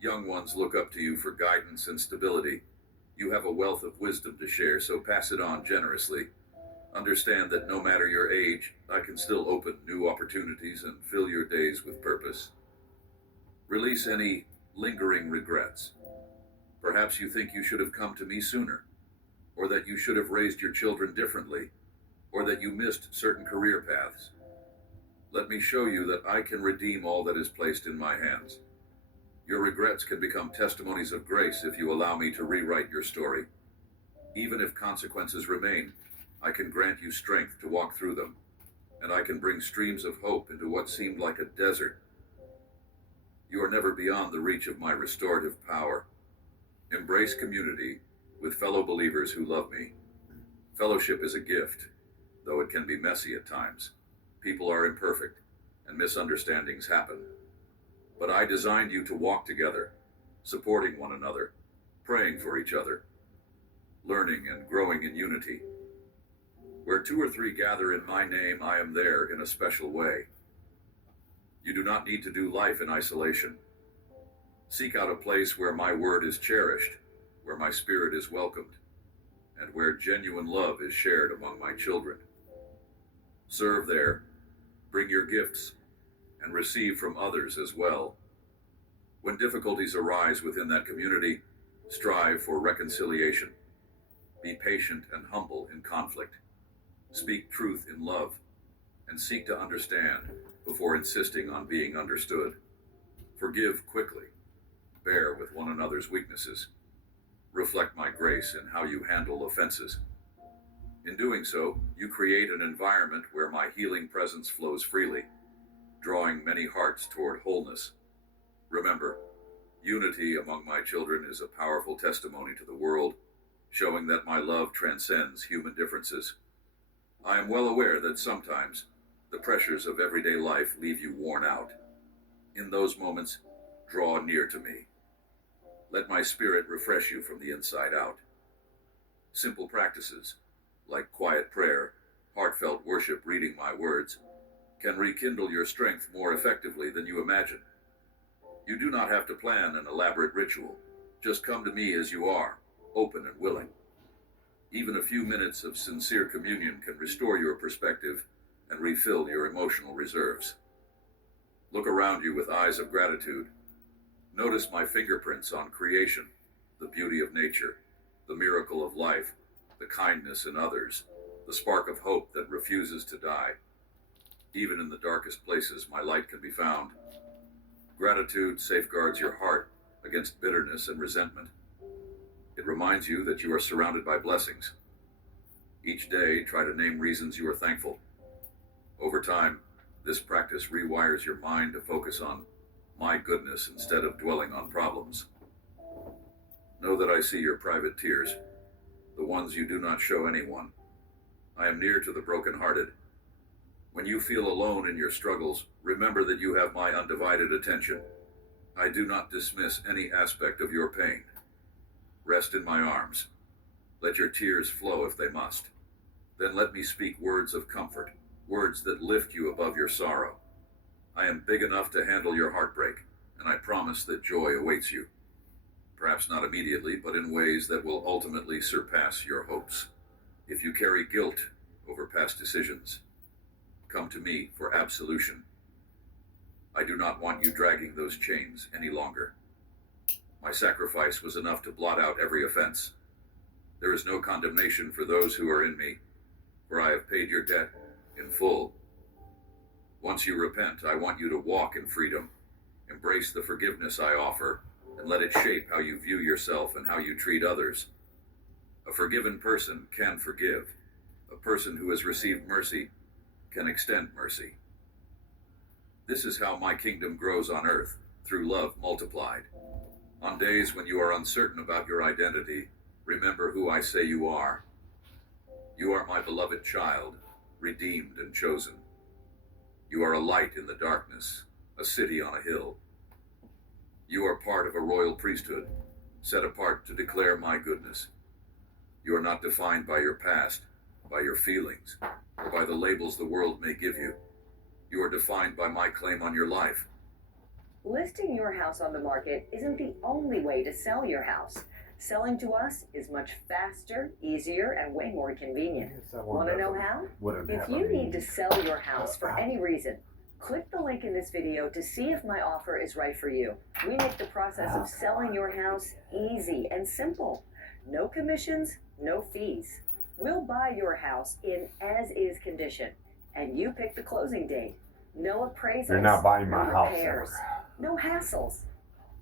Young ones look up to you for guidance and stability. You have a wealth of wisdom to share, so pass it on generously. Understand that no matter your age, I can still open new opportunities and fill your days with purpose. Release any lingering regrets. Perhaps you think you should have come to me sooner, or that you should have raised your children differently, or that you missed certain career paths. Let me show you that I can redeem all that is placed in my hands. Your regrets can become testimonies of grace if you allow me to rewrite your story. Even if consequences remain, I can grant you strength to walk through them, and I can bring streams of hope into what seemed like a desert. You are never beyond the reach of my restorative power. Embrace community with fellow believers who love me. Fellowship is a gift, though it can be messy at times. People are imperfect, and misunderstandings happen. But I designed you to walk together, supporting one another, praying for each other, learning and growing in unity. Where 2 or 3 gather in my name, I am there in a special way. You do not need to do life in isolation. Seek out a place where my word is cherished, where my spirit is welcomed, and where genuine love is shared among my children. Serve there, bring your gifts, and receive from others as well. When difficulties arise within that community, strive for reconciliation. Be patient and humble in conflict. Speak truth in love, and seek to understand before insisting on being understood. Forgive quickly. Bear with one another's weaknesses. Reflect my grace in how you handle offenses. In doing so, you create an environment where my healing presence flows freely, drawing many hearts toward wholeness. Remember, Unity among my children is a powerful testimony to the world, showing that my love transcends human differences. I am well aware that sometimes the pressures of everyday life leave you worn out. In those moments, draw near to me. Let my spirit refresh you from the inside out. Simple practices, like quiet prayer, heartfelt worship reading my words, can rekindle your strength more effectively than you imagine. You do not have to plan an elaborate ritual. Just come to me as you are, open and willing. Even a few minutes of sincere communion can restore your perspective and refill your emotional reserves. Look around you with eyes of gratitude. Notice my fingerprints on creation, the beauty of nature, the miracle of life, the kindness in others, the spark of hope that refuses to die. Even in the darkest places, my light can be found. Gratitude safeguards your heart against bitterness and resentment. It reminds you that you are surrounded by blessings. Each day, try to name reasons you are thankful. Over time, this practice rewires your mind to focus on my goodness instead of dwelling on problems. Know that I see your private tears, the ones you do not show anyone. I am near to the brokenhearted. When you feel alone in your struggles, remember that you have my undivided attention. I do not dismiss any aspect of your pain. Rest in my arms. Let your tears flow if they must. Then let me speak words of comfort, words that lift you above your sorrow. I am big enough to handle your heartbreak, and I promise that joy awaits you. Perhaps not immediately, but in ways that will ultimately surpass your hopes. If you carry guilt over past decisions, come to me for absolution. I do not want you dragging those chains any longer. My sacrifice was enough to blot out every offense. There is no condemnation for those who are in me, for I have paid your debt in full. Once you repent, I want you to walk in freedom. Embrace the forgiveness I offer, and let it shape how you view yourself and how you treat others. A forgiven person can forgive. A person who has received mercy can extend mercy. This is how my kingdom grows on earth, through love multiplied. On days when you are uncertain about your identity, remember who I say you are. You are my beloved child, redeemed and chosen. You are a light in the darkness, a city on a hill. You are part of a royal priesthood, set apart to declare my goodness. You are not defined by your past, by your feelings, or by the labels the world may give you. You are defined by my claim on your life. Listing your house on the market isn't the only way to sell your house. Selling to us is much faster, easier, and way more convenient. Want to know how? If you need to sell your house for any reason, click the link in this video to see if my offer is right for you. We make the process of selling your house easy and simple. No commissions, no fees. We'll buy your house in as-is condition, and you pick the closing date. No appraisals, You're not buying my no house. repairs, no hassles.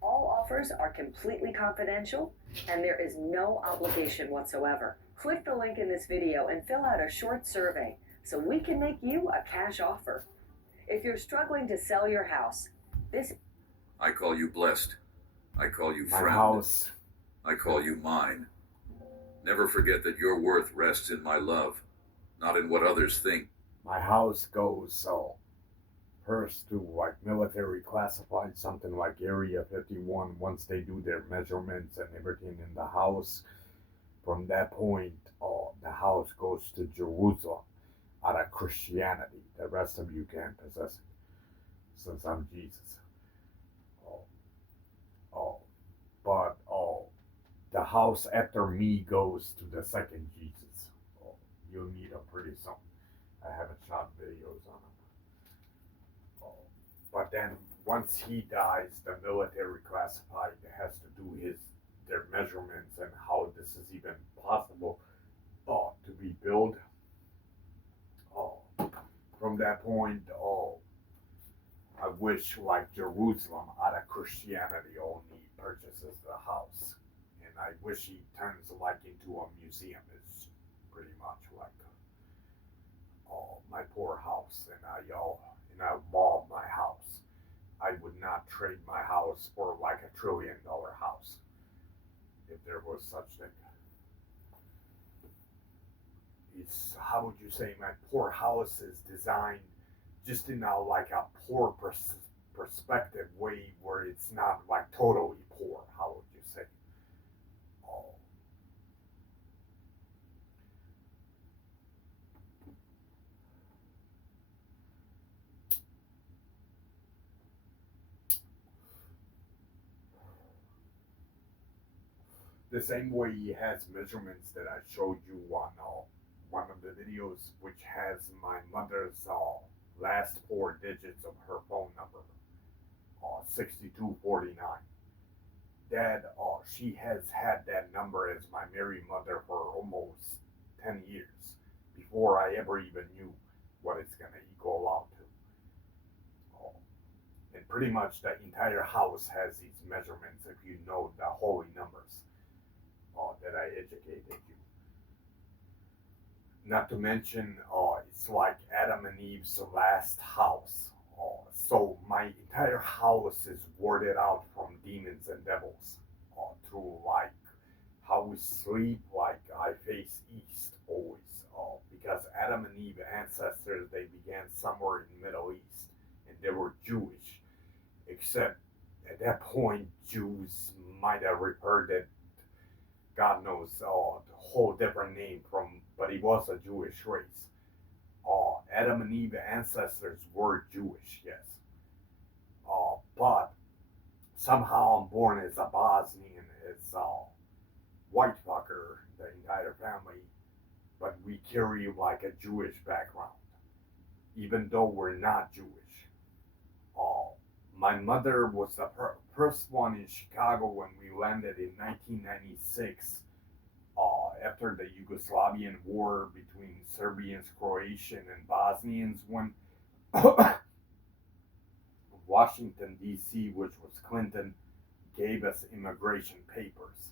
All offers are completely confidential, and there is no obligation whatsoever. Click the link in this video and fill out a short survey so we can make you a cash offer. If you're struggling to sell your house, I call you blessed. I call you My friend. house. I call you mine. Never forget that your worth rests in my love, not in what others think. My house goes first to like military classified, something like Area 51. Once they do their measurements and everything in the house, from that point, the house goes to Jerusalem out of Christianity. The rest of you can't possess it, since I'm Jesus. But the house after me goes to the second Jesus. You'll need a pretty soon. I haven't shot videos on him. But then once he dies, the military classified has to do their measurements and how this is even possible to be built. From that point, I wish like Jerusalem out of Christianity only purchases the house. And I wish he turns like into a museum. It's pretty much like my poor house, and I bought my house. I would not trade my house for like $1 trillion house if there was such thing. It's, how would you say, my poor house is designed just in a like a poor perspective way where it's not like totally poor. How would you say? Oh. The same way he has measurements that I showed you on one of the videos, which has my mother's last 4 digits of her phone number, 6249. That she has had that number as my married mother for almost 10 years before I ever even knew what it's going to equal out to. And pretty much the entire house has these measurements if you know the holy numbers that I educated you. Not to mention, it's like Adam and Eve's last house. So my entire house is warded out from demons and devils through like how we sleep. Like I face east always, because Adam and Eve ancestors, they began somewhere in the Middle East and they were Jewish. Except at that point, Jews might have referred it, God knows, the whole different name from, but he was a Jewish race. Adam and Eve ancestors were Jewish, yes. But somehow I'm born as a Bosnian, as a white fucker, the entire family, but we carry like a Jewish background, even though we're not Jewish. My mother was the first one in Chicago when we landed in 1996, after the Yugoslavian war between Serbians, Croatian, and Bosnians, when Washington, D.C., which was Clinton, gave us immigration papers.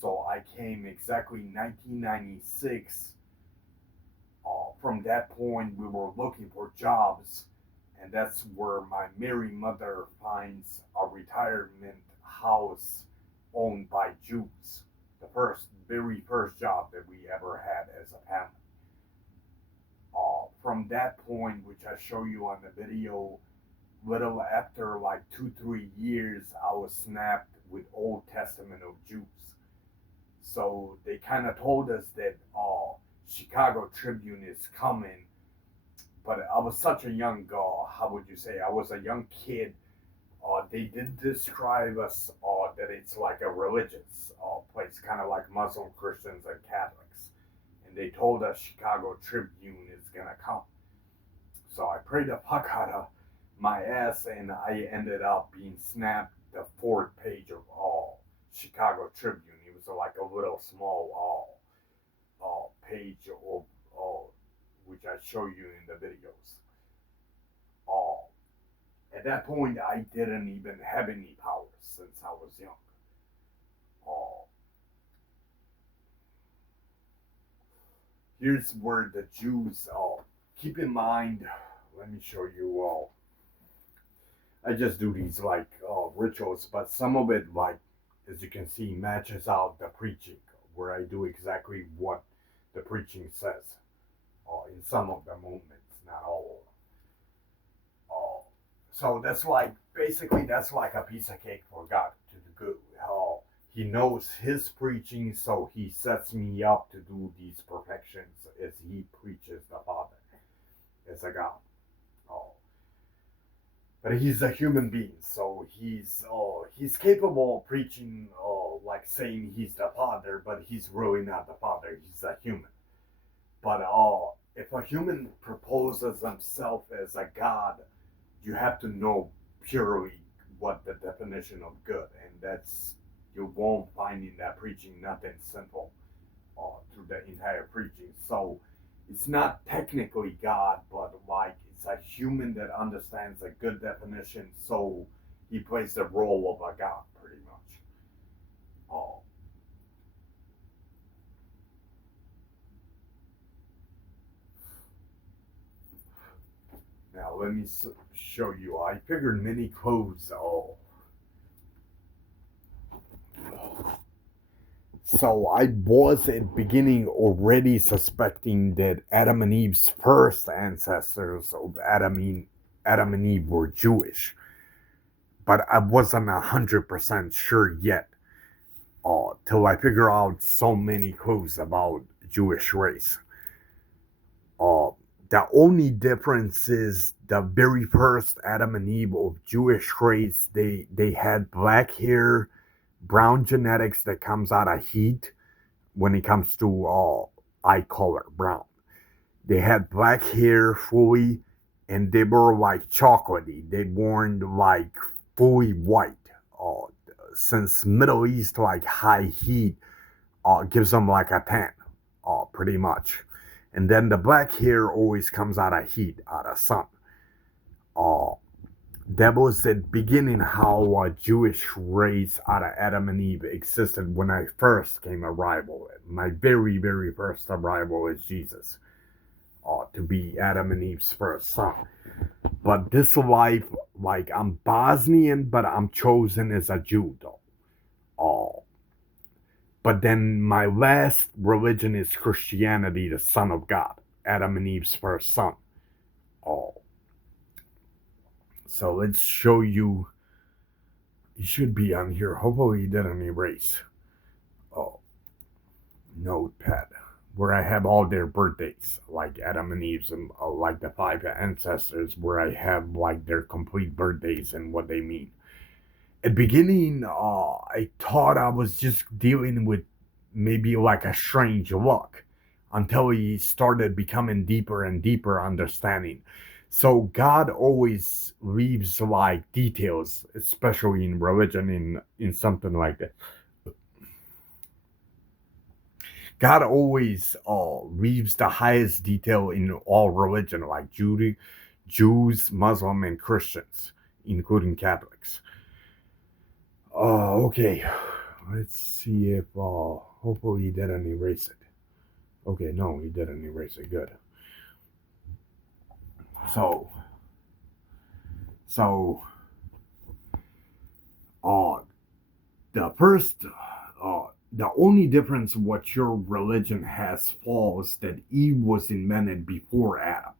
So I came exactly 1996. From that point, we were looking for jobs, and that's where my married mother finds a retirement house owned by Jews. The very first job that we ever had as a family. From that point, which I show you on the video, little after like 2-3 years, I was snapped with Old Testament of Jews. So they kind of told us that Chicago Tribune is coming, but I was such a young how would you say, I was a young kid. They did describe us that it's like a religious place, kind of like Muslim, Christians, and Catholics. And they told us Chicago Tribune is gonna come. So I prayed the fuck out of my ass, and I ended up being snapped the 4th page of Chicago Tribune. It was like a little small page of which I show you in the videos. At that point, I didn't even have any powers since I was young. Here's where the Jews, keep in mind, let me show you all. I just do these like rituals, but some of it, like, as you can see, matches out the preaching, where I do exactly what the preaching says in some of the movements, not all of them. So that's like, basically, that's like a piece of cake for God to do. He knows his preaching, so he sets me up to do these perfections as he preaches the Father, as a God. But he's a human being, so he's capable of preaching, like saying he's the Father, but he's really not the Father. He's a human. But if a human proposes himself as a God, you have to know purely what the definition of good, and that's, you won't find in that preaching nothing simple through the entire preaching. So it's not technically God, but like it's a human that understands a good definition, so he plays the role of a God pretty much. Now let me show you. I figured many clothes. So I was at the beginning already suspecting that Adam and Eve's first ancestors of Adam and Eve were Jewish. But I wasn't 100% sure yet. Till I figure out so many clues about Jewish race. The only difference is the very first Adam and Eve of Jewish race, they had black hair, brown genetics that comes out of heat when it comes to eye color, brown. They had black hair fully, and they were like chocolatey. They weren't like fully white. Since Middle East like high heat gives them like a tan, pretty much. And then the black hair always comes out of heat, out of sun. That was the beginning how a Jewish race out of Adam and Eve existed when I first came arrival. My very, very first arrival is Jesus, to be Adam and Eve's first son. But this life, like I'm Bosnian, but I'm chosen as a Jew though. But then my last religion is Christianity, the Son of God, Adam and Eve's first son. So let's show you. You should be on here. Hopefully you didn't erase. Notepad, where I have all their birthdays, like Adam and Eve's, and like the 5 ancestors, where I have like their complete birthdays and what they mean. At the beginning, I thought I was just dealing with maybe like a strange luck until he started becoming deeper and deeper understanding. So God always leaves like details, especially in religion, in something like that. God always leaves the highest detail in all religion, like Jews, Muslim, and Christians, including Catholics. Okay, let's see if hopefully he didn't erase it. Okay, no, he didn't erase it. Good. So the first, the only difference what your religion has falls that Eve was invented before Adam,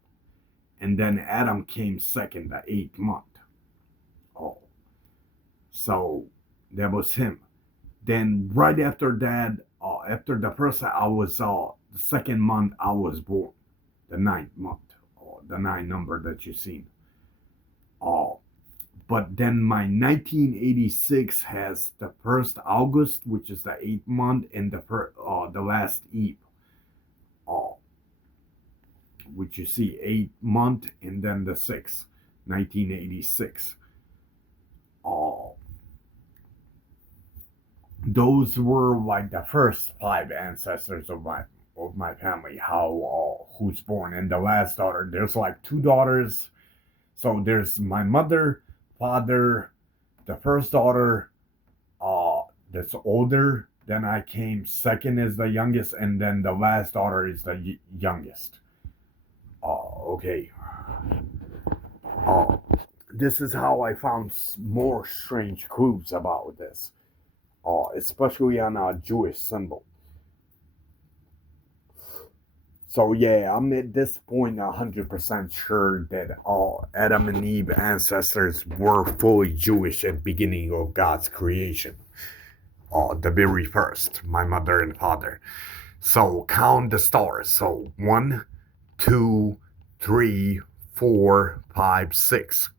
and then Adam came second, the 8th month. So that was him. Then right after that, after the first, I was the 2nd month I was born, the 9th month, the 9 number that you seen. But then my 1986 has the 1st August, which is the 8th month, and the last Eve, which you see 8th month, and then the 6th, 1986. Those were like the first 5 ancestors of my family, who's born. And the last daughter, there's like 2 daughters. So there's my mother, father, the first daughter, that's older. Then I came second as the youngest, and then the last daughter is the youngest. Okay. This is how I found more strange clues about this. Especially on a Jewish symbol. So yeah, I'm at this point 100% sure that all Adam and Eve ancestors were fully Jewish at the beginning of God's creation. The very first, my mother and father. So count the stars. So 1, 2, 3, 4, 5, 6.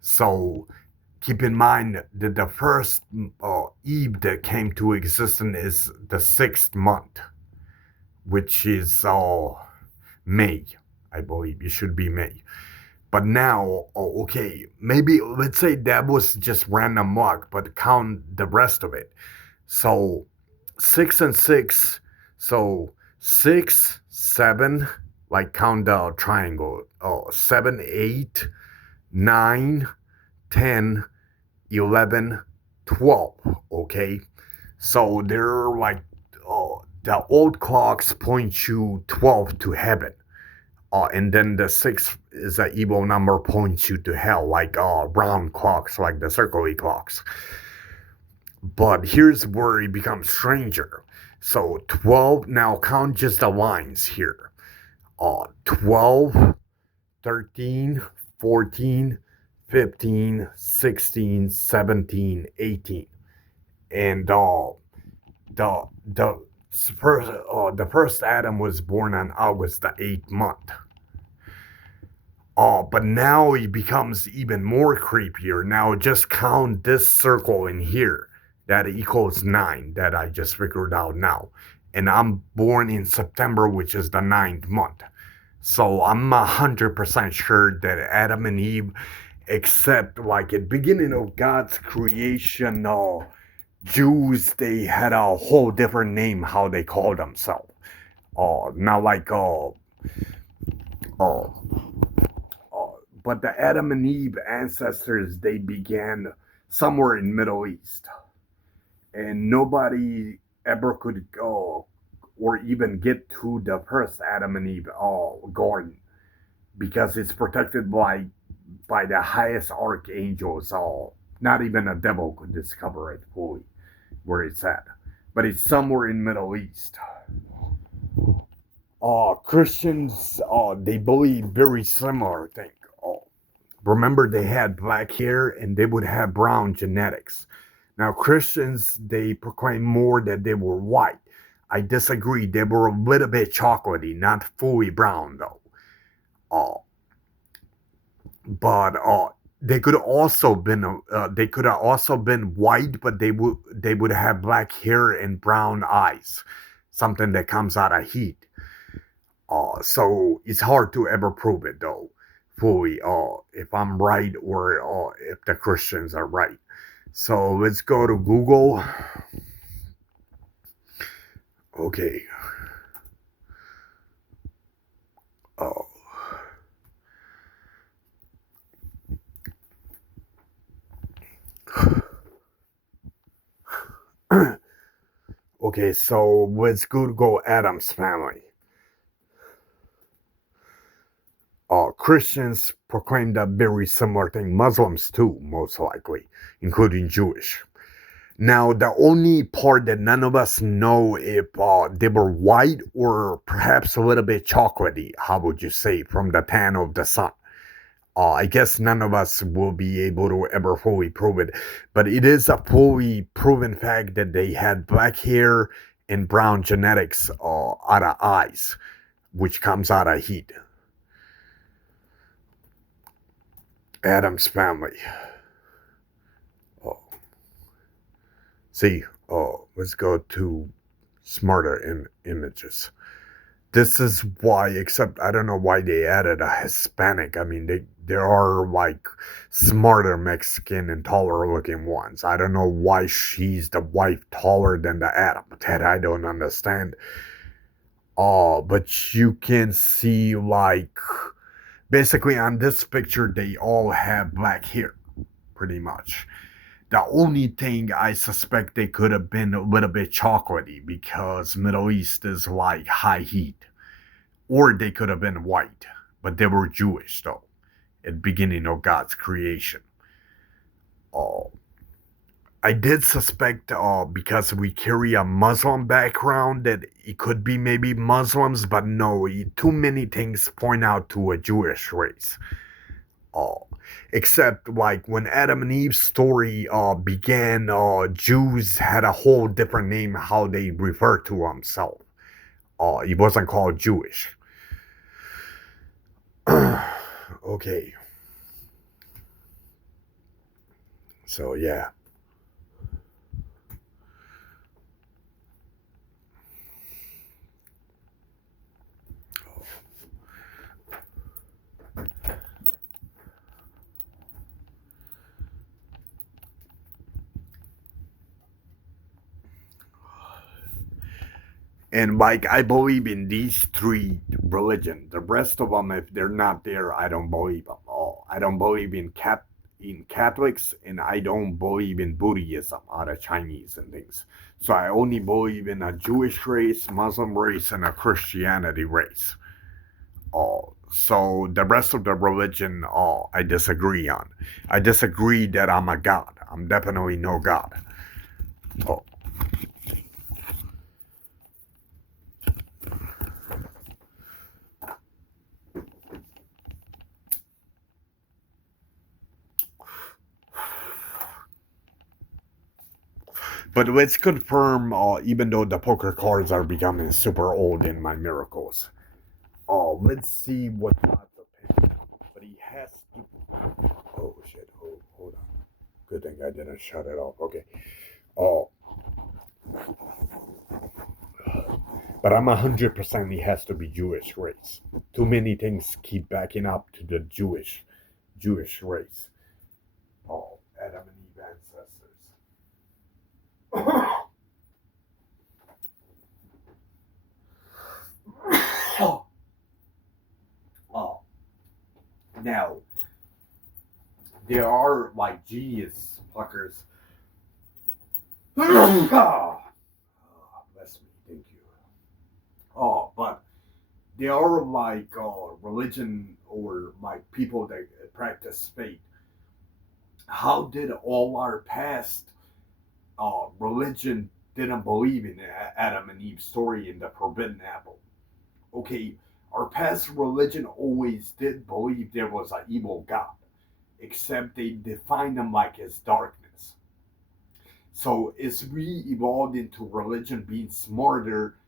So keep in mind that the first Eve that came to existence is the 6th month, which is May, I believe. It should be May. But now, okay, maybe let's say that was just random luck, but count the rest of it. So 6 and 6, so 6, 7, like count the triangle. 7, 8, 9, 10, 11, 12, okay? So they're like, the old clocks point you 12 to heaven. And then the 6 is an evil number, points you to hell, like round clocks, like the circular clocks. But here's where it becomes stranger. So 12, now count just the lines here. 12, 13, 14, 15, 16, 17, 18. And the first Adam was born on August the 8th month. But now it becomes even more creepier. Now just count this circle in here. That equals 9 that I just figured out now. And I'm born in September, which is the 9th month. So I'm 100% sure that Adam and Eve, except like at the beginning of God's creation, Jews, they had a whole different name how they called themselves. Not like but the Adam and Eve ancestors, they began somewhere in Middle East, and nobody ever could go or even get to the first Adam and Eve garden, because it's protected by the highest archangels. Not even a devil could discover it fully where it's at, but it's somewhere in Middle East. Christians, they believe very similar thing. Remember, they had black hair and they would have brown genetics. Now, Christians, they proclaim more that they were white. I disagree. They were a little bit chocolatey, not fully brown though. But they could have also been white, but they would have black hair and brown eyes, something that comes out of heat. So it's hard to ever prove it though, fully, if I'm right or if the Christians are right. So let's go to Google. Okay. Okay, so let's Google Adam's family. Christians proclaim that very similar thing. Muslims too, most likely, including Jewish. Now, the only part that none of us know if they were white or perhaps a little bit chocolatey, how would you say, from the tan of the sun. I guess none of us will be able to ever fully prove it, but it is a fully proven fact that they had black hair and brown genetics out of eyes, which comes out of heat. Adam's family. See, let's go to smarter images. This is why, except I don't know why they added a Hispanic. I mean, there are like smarter Mexican and taller looking ones. I don't know why she's the wife taller than the Adam. That I don't understand. But you can see like, basically on this picture, they all have black hair, pretty much. The only thing I suspect they could have been a little bit chocolatey because Middle East is like high heat. Or they could have been white, but they were Jewish though, at the beginning of God's creation. I did suspect, because we carry a Muslim background, that it could be maybe Muslims, but no, too many things point out to a Jewish race. Except like when Adam and Eve's story began, Jews had a whole different name how they refer to themselves. It wasn't called Jewish. Okay. So yeah. And like, I believe in these 3 religions. The rest of them, if they're not there, I don't believe them. I don't believe in Catholics, and I don't believe in Buddhism out of Chinese and things. So I only believe in a Jewish race, Muslim race, and a Christianity race. So the rest of the religion, I disagree on. I disagree that I'm a god. I'm definitely no god. Oh. But let's confirm, even though the poker cards are becoming super old in my miracles. Let's see what God's opinion. But he has to. Oh shit! Hold on. Good thing I didn't shut it off. Okay. But I'm 100% he has to be Jewish race. Too many things keep backing up to the Jewish race. Adam and Eve ancestors. Now, there are like genius fuckers. Bless me, thank you. But there are like religion or like people that practice faith. How did all our past religion didn't believe in Adam and Eve's story in the Forbidden Apple? Okay, our past religion always did believe there was an evil God, except they defined him like as darkness. So as we evolved into religion being smarter,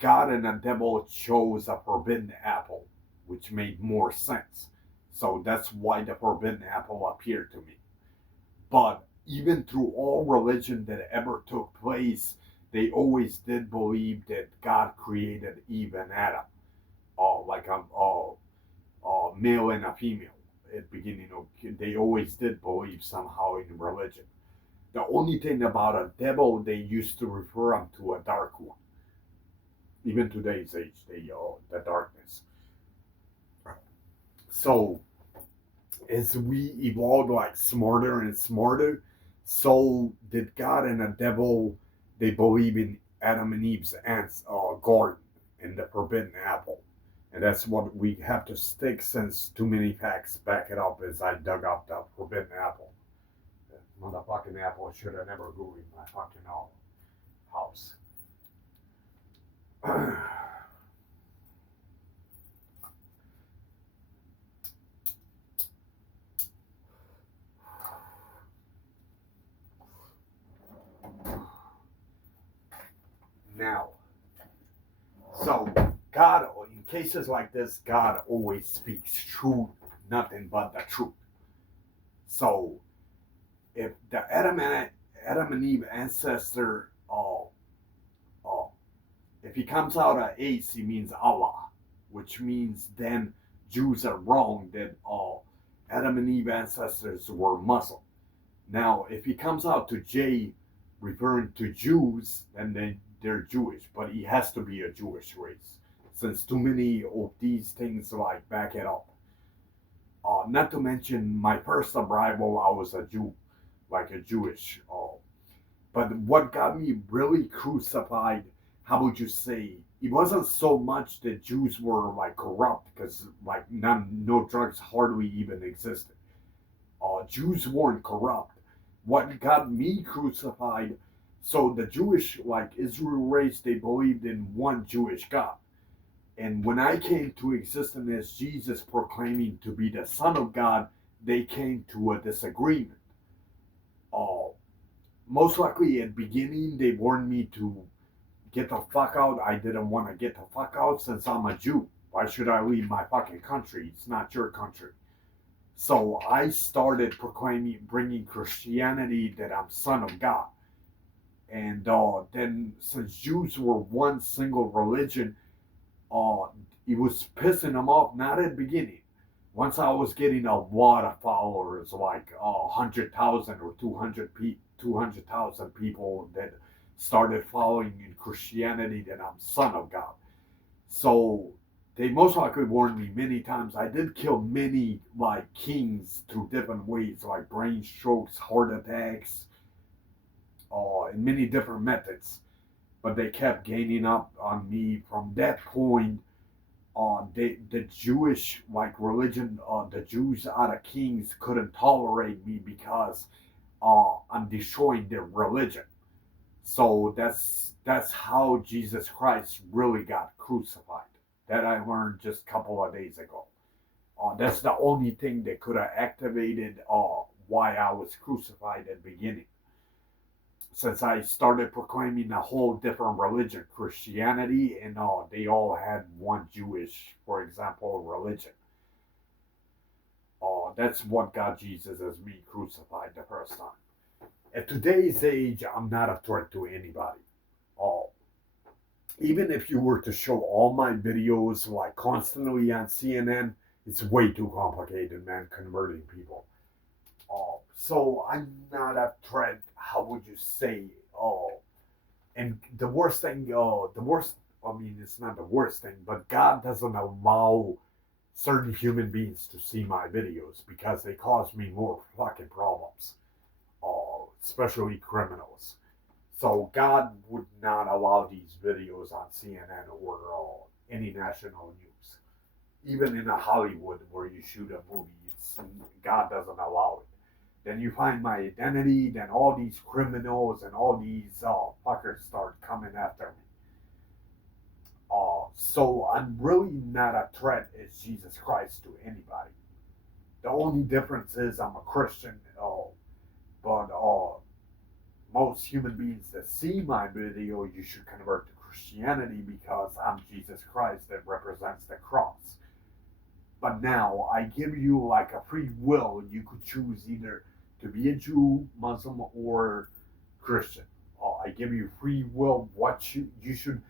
God and the devil chose a forbidden apple, which made more sense. So that's why the forbidden apple appeared to me. But even through all religion that ever took place, they always did believe that God created Eve and Adam, like a male and a female. At the beginning, they always did believe somehow in religion. The only thing about a devil, they used to refer him to a dark one. Even today's age, the darkness. So, as we evolved like smarter and smarter, so did God and the devil. They believe in Adam and Eve's garden and the forbidden apple. And that's what we have to stick since too many facts back it up as I dug up the forbidden apple. The motherfucking apple should have never grew in my fucking house. Now, so God, in cases like this, God always speaks truth, nothing but the truth. So, if the Adam and Eve ancestor, if he comes out of Ace, he means Allah, which means then Jews are wrong that Adam and Eve ancestors were Muslim. Now, if he comes out to J, referring to Jews, then they're Jewish, but he has to be a Jewish race, since too many of these things like back it up. Not to mention my first arrival, I was a Jew, like a Jewish. But what got me really crucified, how would you say, it wasn't so much that Jews were like corrupt, because like no drugs hardly even existed. Jews weren't corrupt. What got me crucified, so the Jewish, like Israel race, they believed in one Jewish God. And when I came to existence as Jesus proclaiming to be the Son of God, they came to a disagreement. Most likely at the beginning, they warned me to get the fuck out. I didn't want to get the fuck out since I'm a Jew. Why should I leave my fucking country? It's not your country. So I started proclaiming, bringing Christianity that I'm Son of God. And then since Jews were one single religion, it was pissing them off, not at the beginning. Once I was getting a lot of followers, like 100,000 or 200,000 people that started following in Christianity that I'm Son of God. So they most likely warned me many times. I did kill many like kings through different ways, like brain strokes, heart attacks, in many different methods. But they kept gaining up on me. From that point, the Jewish like religion, the Jews are the kings couldn't tolerate me because I'm destroying their religion. So that's how Jesus Christ really got crucified. That I learned just a couple of days ago. That's the only thing that could have activated why I was crucified at the beginning. Since I started proclaiming a whole different religion, Christianity, and they all had one Jewish, for example, religion. That's what got Jesus as me crucified the first time. At today's age, I'm not a threat to anybody. Even if you were to show all my videos like constantly on CNN, it's way too complicated, man, converting people. So I'm not a threat. How would you say? And the worst thing, I mean, it's not the worst thing, but God doesn't allow certain human beings to see my videos because they cause me more fucking problems, especially criminals. So God would not allow these videos on CNN or any national news. Even in a Hollywood where you shoot a movie, God doesn't allow it. Then you find my identity, then all these criminals and all these fuckers start coming after me. So I'm really not a threat as Jesus Christ to anybody. The only difference is I'm a Christian, but most human beings that see my video, you should convert to Christianity because I'm Jesus Christ that represents the cross. But now I give you like a free will. You could choose either to be a Jew, Muslim, or Christian. I give you free will. What you should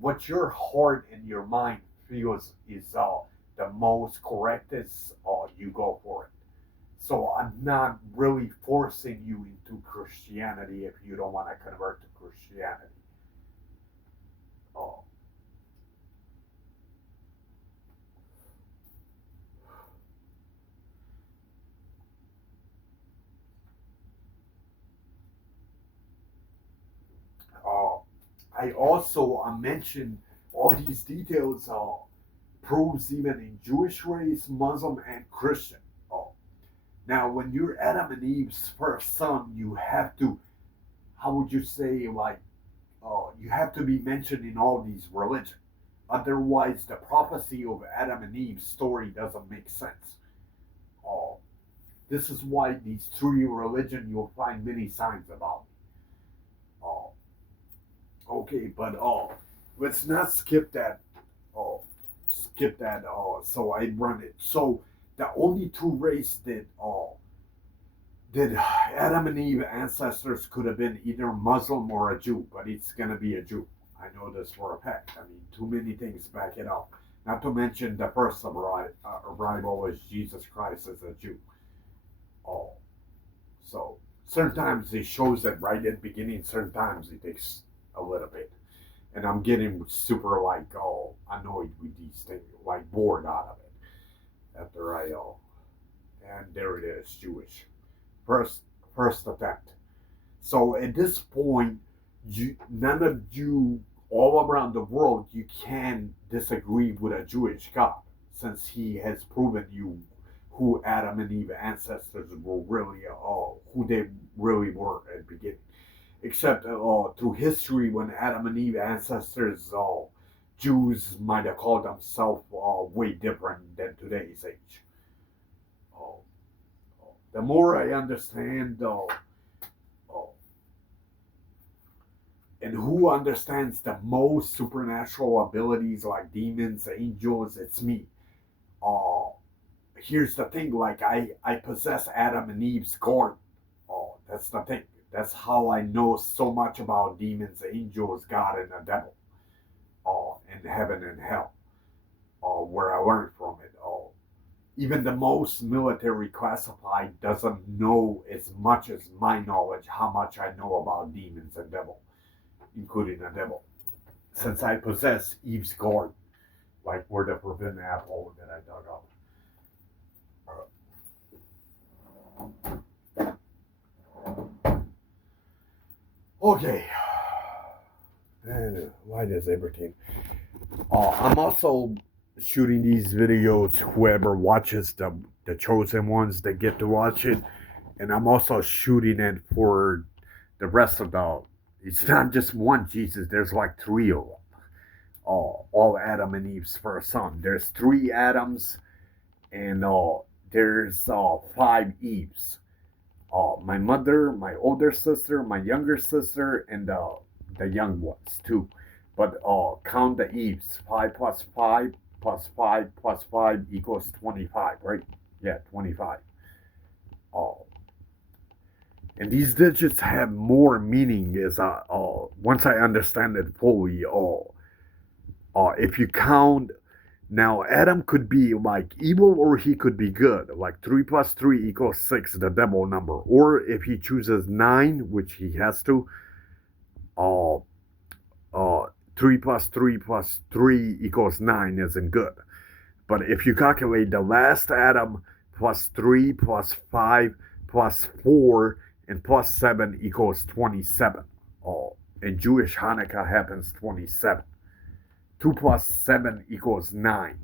what your heart and your mind feels is the most correctest. You go for it. So I'm not really forcing you into Christianity if you don't want to convert to Christianity. I also mentioned all these details proves even in Jewish race, Muslim, and Christian. Now, when you're Adam and Eve's first son, you have to, how would you say, like, you have to be mentioned in all these religions. Otherwise, the prophecy of Adam and Eve's story doesn't make sense. This is why these three religions you'll find many signs about. Okay, but let's not skip that. So I run it. So the only two races that Adam and Eve ancestors could have been either Muslim or a Jew, but it's gonna be a Jew. I know this for a fact. I mean, too many things back it up. Not to mention the first arrival was Jesus Christ as a Jew. So certain times it shows that right at the beginning. Certain times it takes a little bit, and I'm getting super like annoyed with these things, like bored out of it. After I and there it is, Jewish, first attempt. So at this point, none of you all around the world you can disagree with a Jewish God, since He has proven you who Adam and Eve ancestors were really, who they really were at the beginning. Except through history, when Adam and Eve ancestors, Jews might have called themselves way different than today's age. The more I understand, and who understands the most supernatural abilities like demons, angels, it's me. Here's the thing, like I possess Adam and Eve's garden. That's the thing. That's how I know so much about demons, angels, God, and the devil, and heaven and hell, where I learned from it. Even the most military classified doesn't know as much as my knowledge how much I know about demons and devil, including the devil, since I possess Eve's garden, like where the forbidden apple that I dug up. Okay. And why does everything? I'm also shooting these videos. Whoever watches the chosen ones, they get to watch it, and I'm also shooting it for the rest of the. It's not just one Jesus. There's like three of them. All Adam and Eve's first son. There's 3 Adams, and there's 5 Eves. My mother, my older sister, my younger sister, and the young ones too. But count the Eves. 5 plus 5 plus 5 plus 5 equals 25, right? Yeah, 25. And these digits have more meaning as once I understand it fully. If you count, now Adam could be like evil or he could be good. Like 3 plus 3 equals 6, the devil number. Or if he chooses 9, which he has to, 3 plus 3 plus 3 equals 9 isn't good. But if you calculate the last Adam plus 3 plus 5 plus 4 and plus 7 equals 27. In Jewish Hanukkah happens 27. 2 plus 7 equals 9.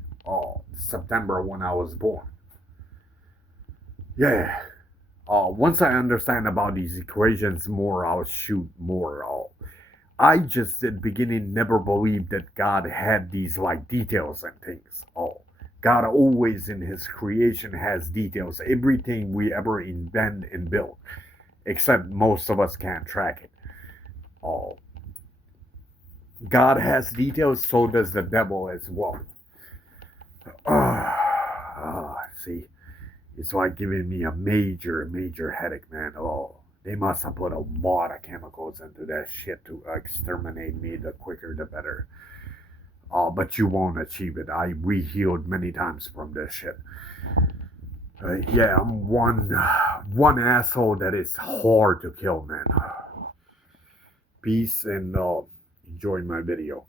September when I was born. Yeah. Once I understand about these equations more, I'll shoot more. I just at the beginning never believed that God had these like details and things. God always in his creation has details. Everything we ever invent and build. Except most of us can't track it. God has details, so does the devil as well. See, it's like giving me a major headache, man. They must have put a lot of chemicals into that shit to exterminate me. The quicker, the better. But you won't achieve it. I re-healed many times from this shit. Yeah, I'm one asshole that is hard to kill, man. Peace and enjoy my video.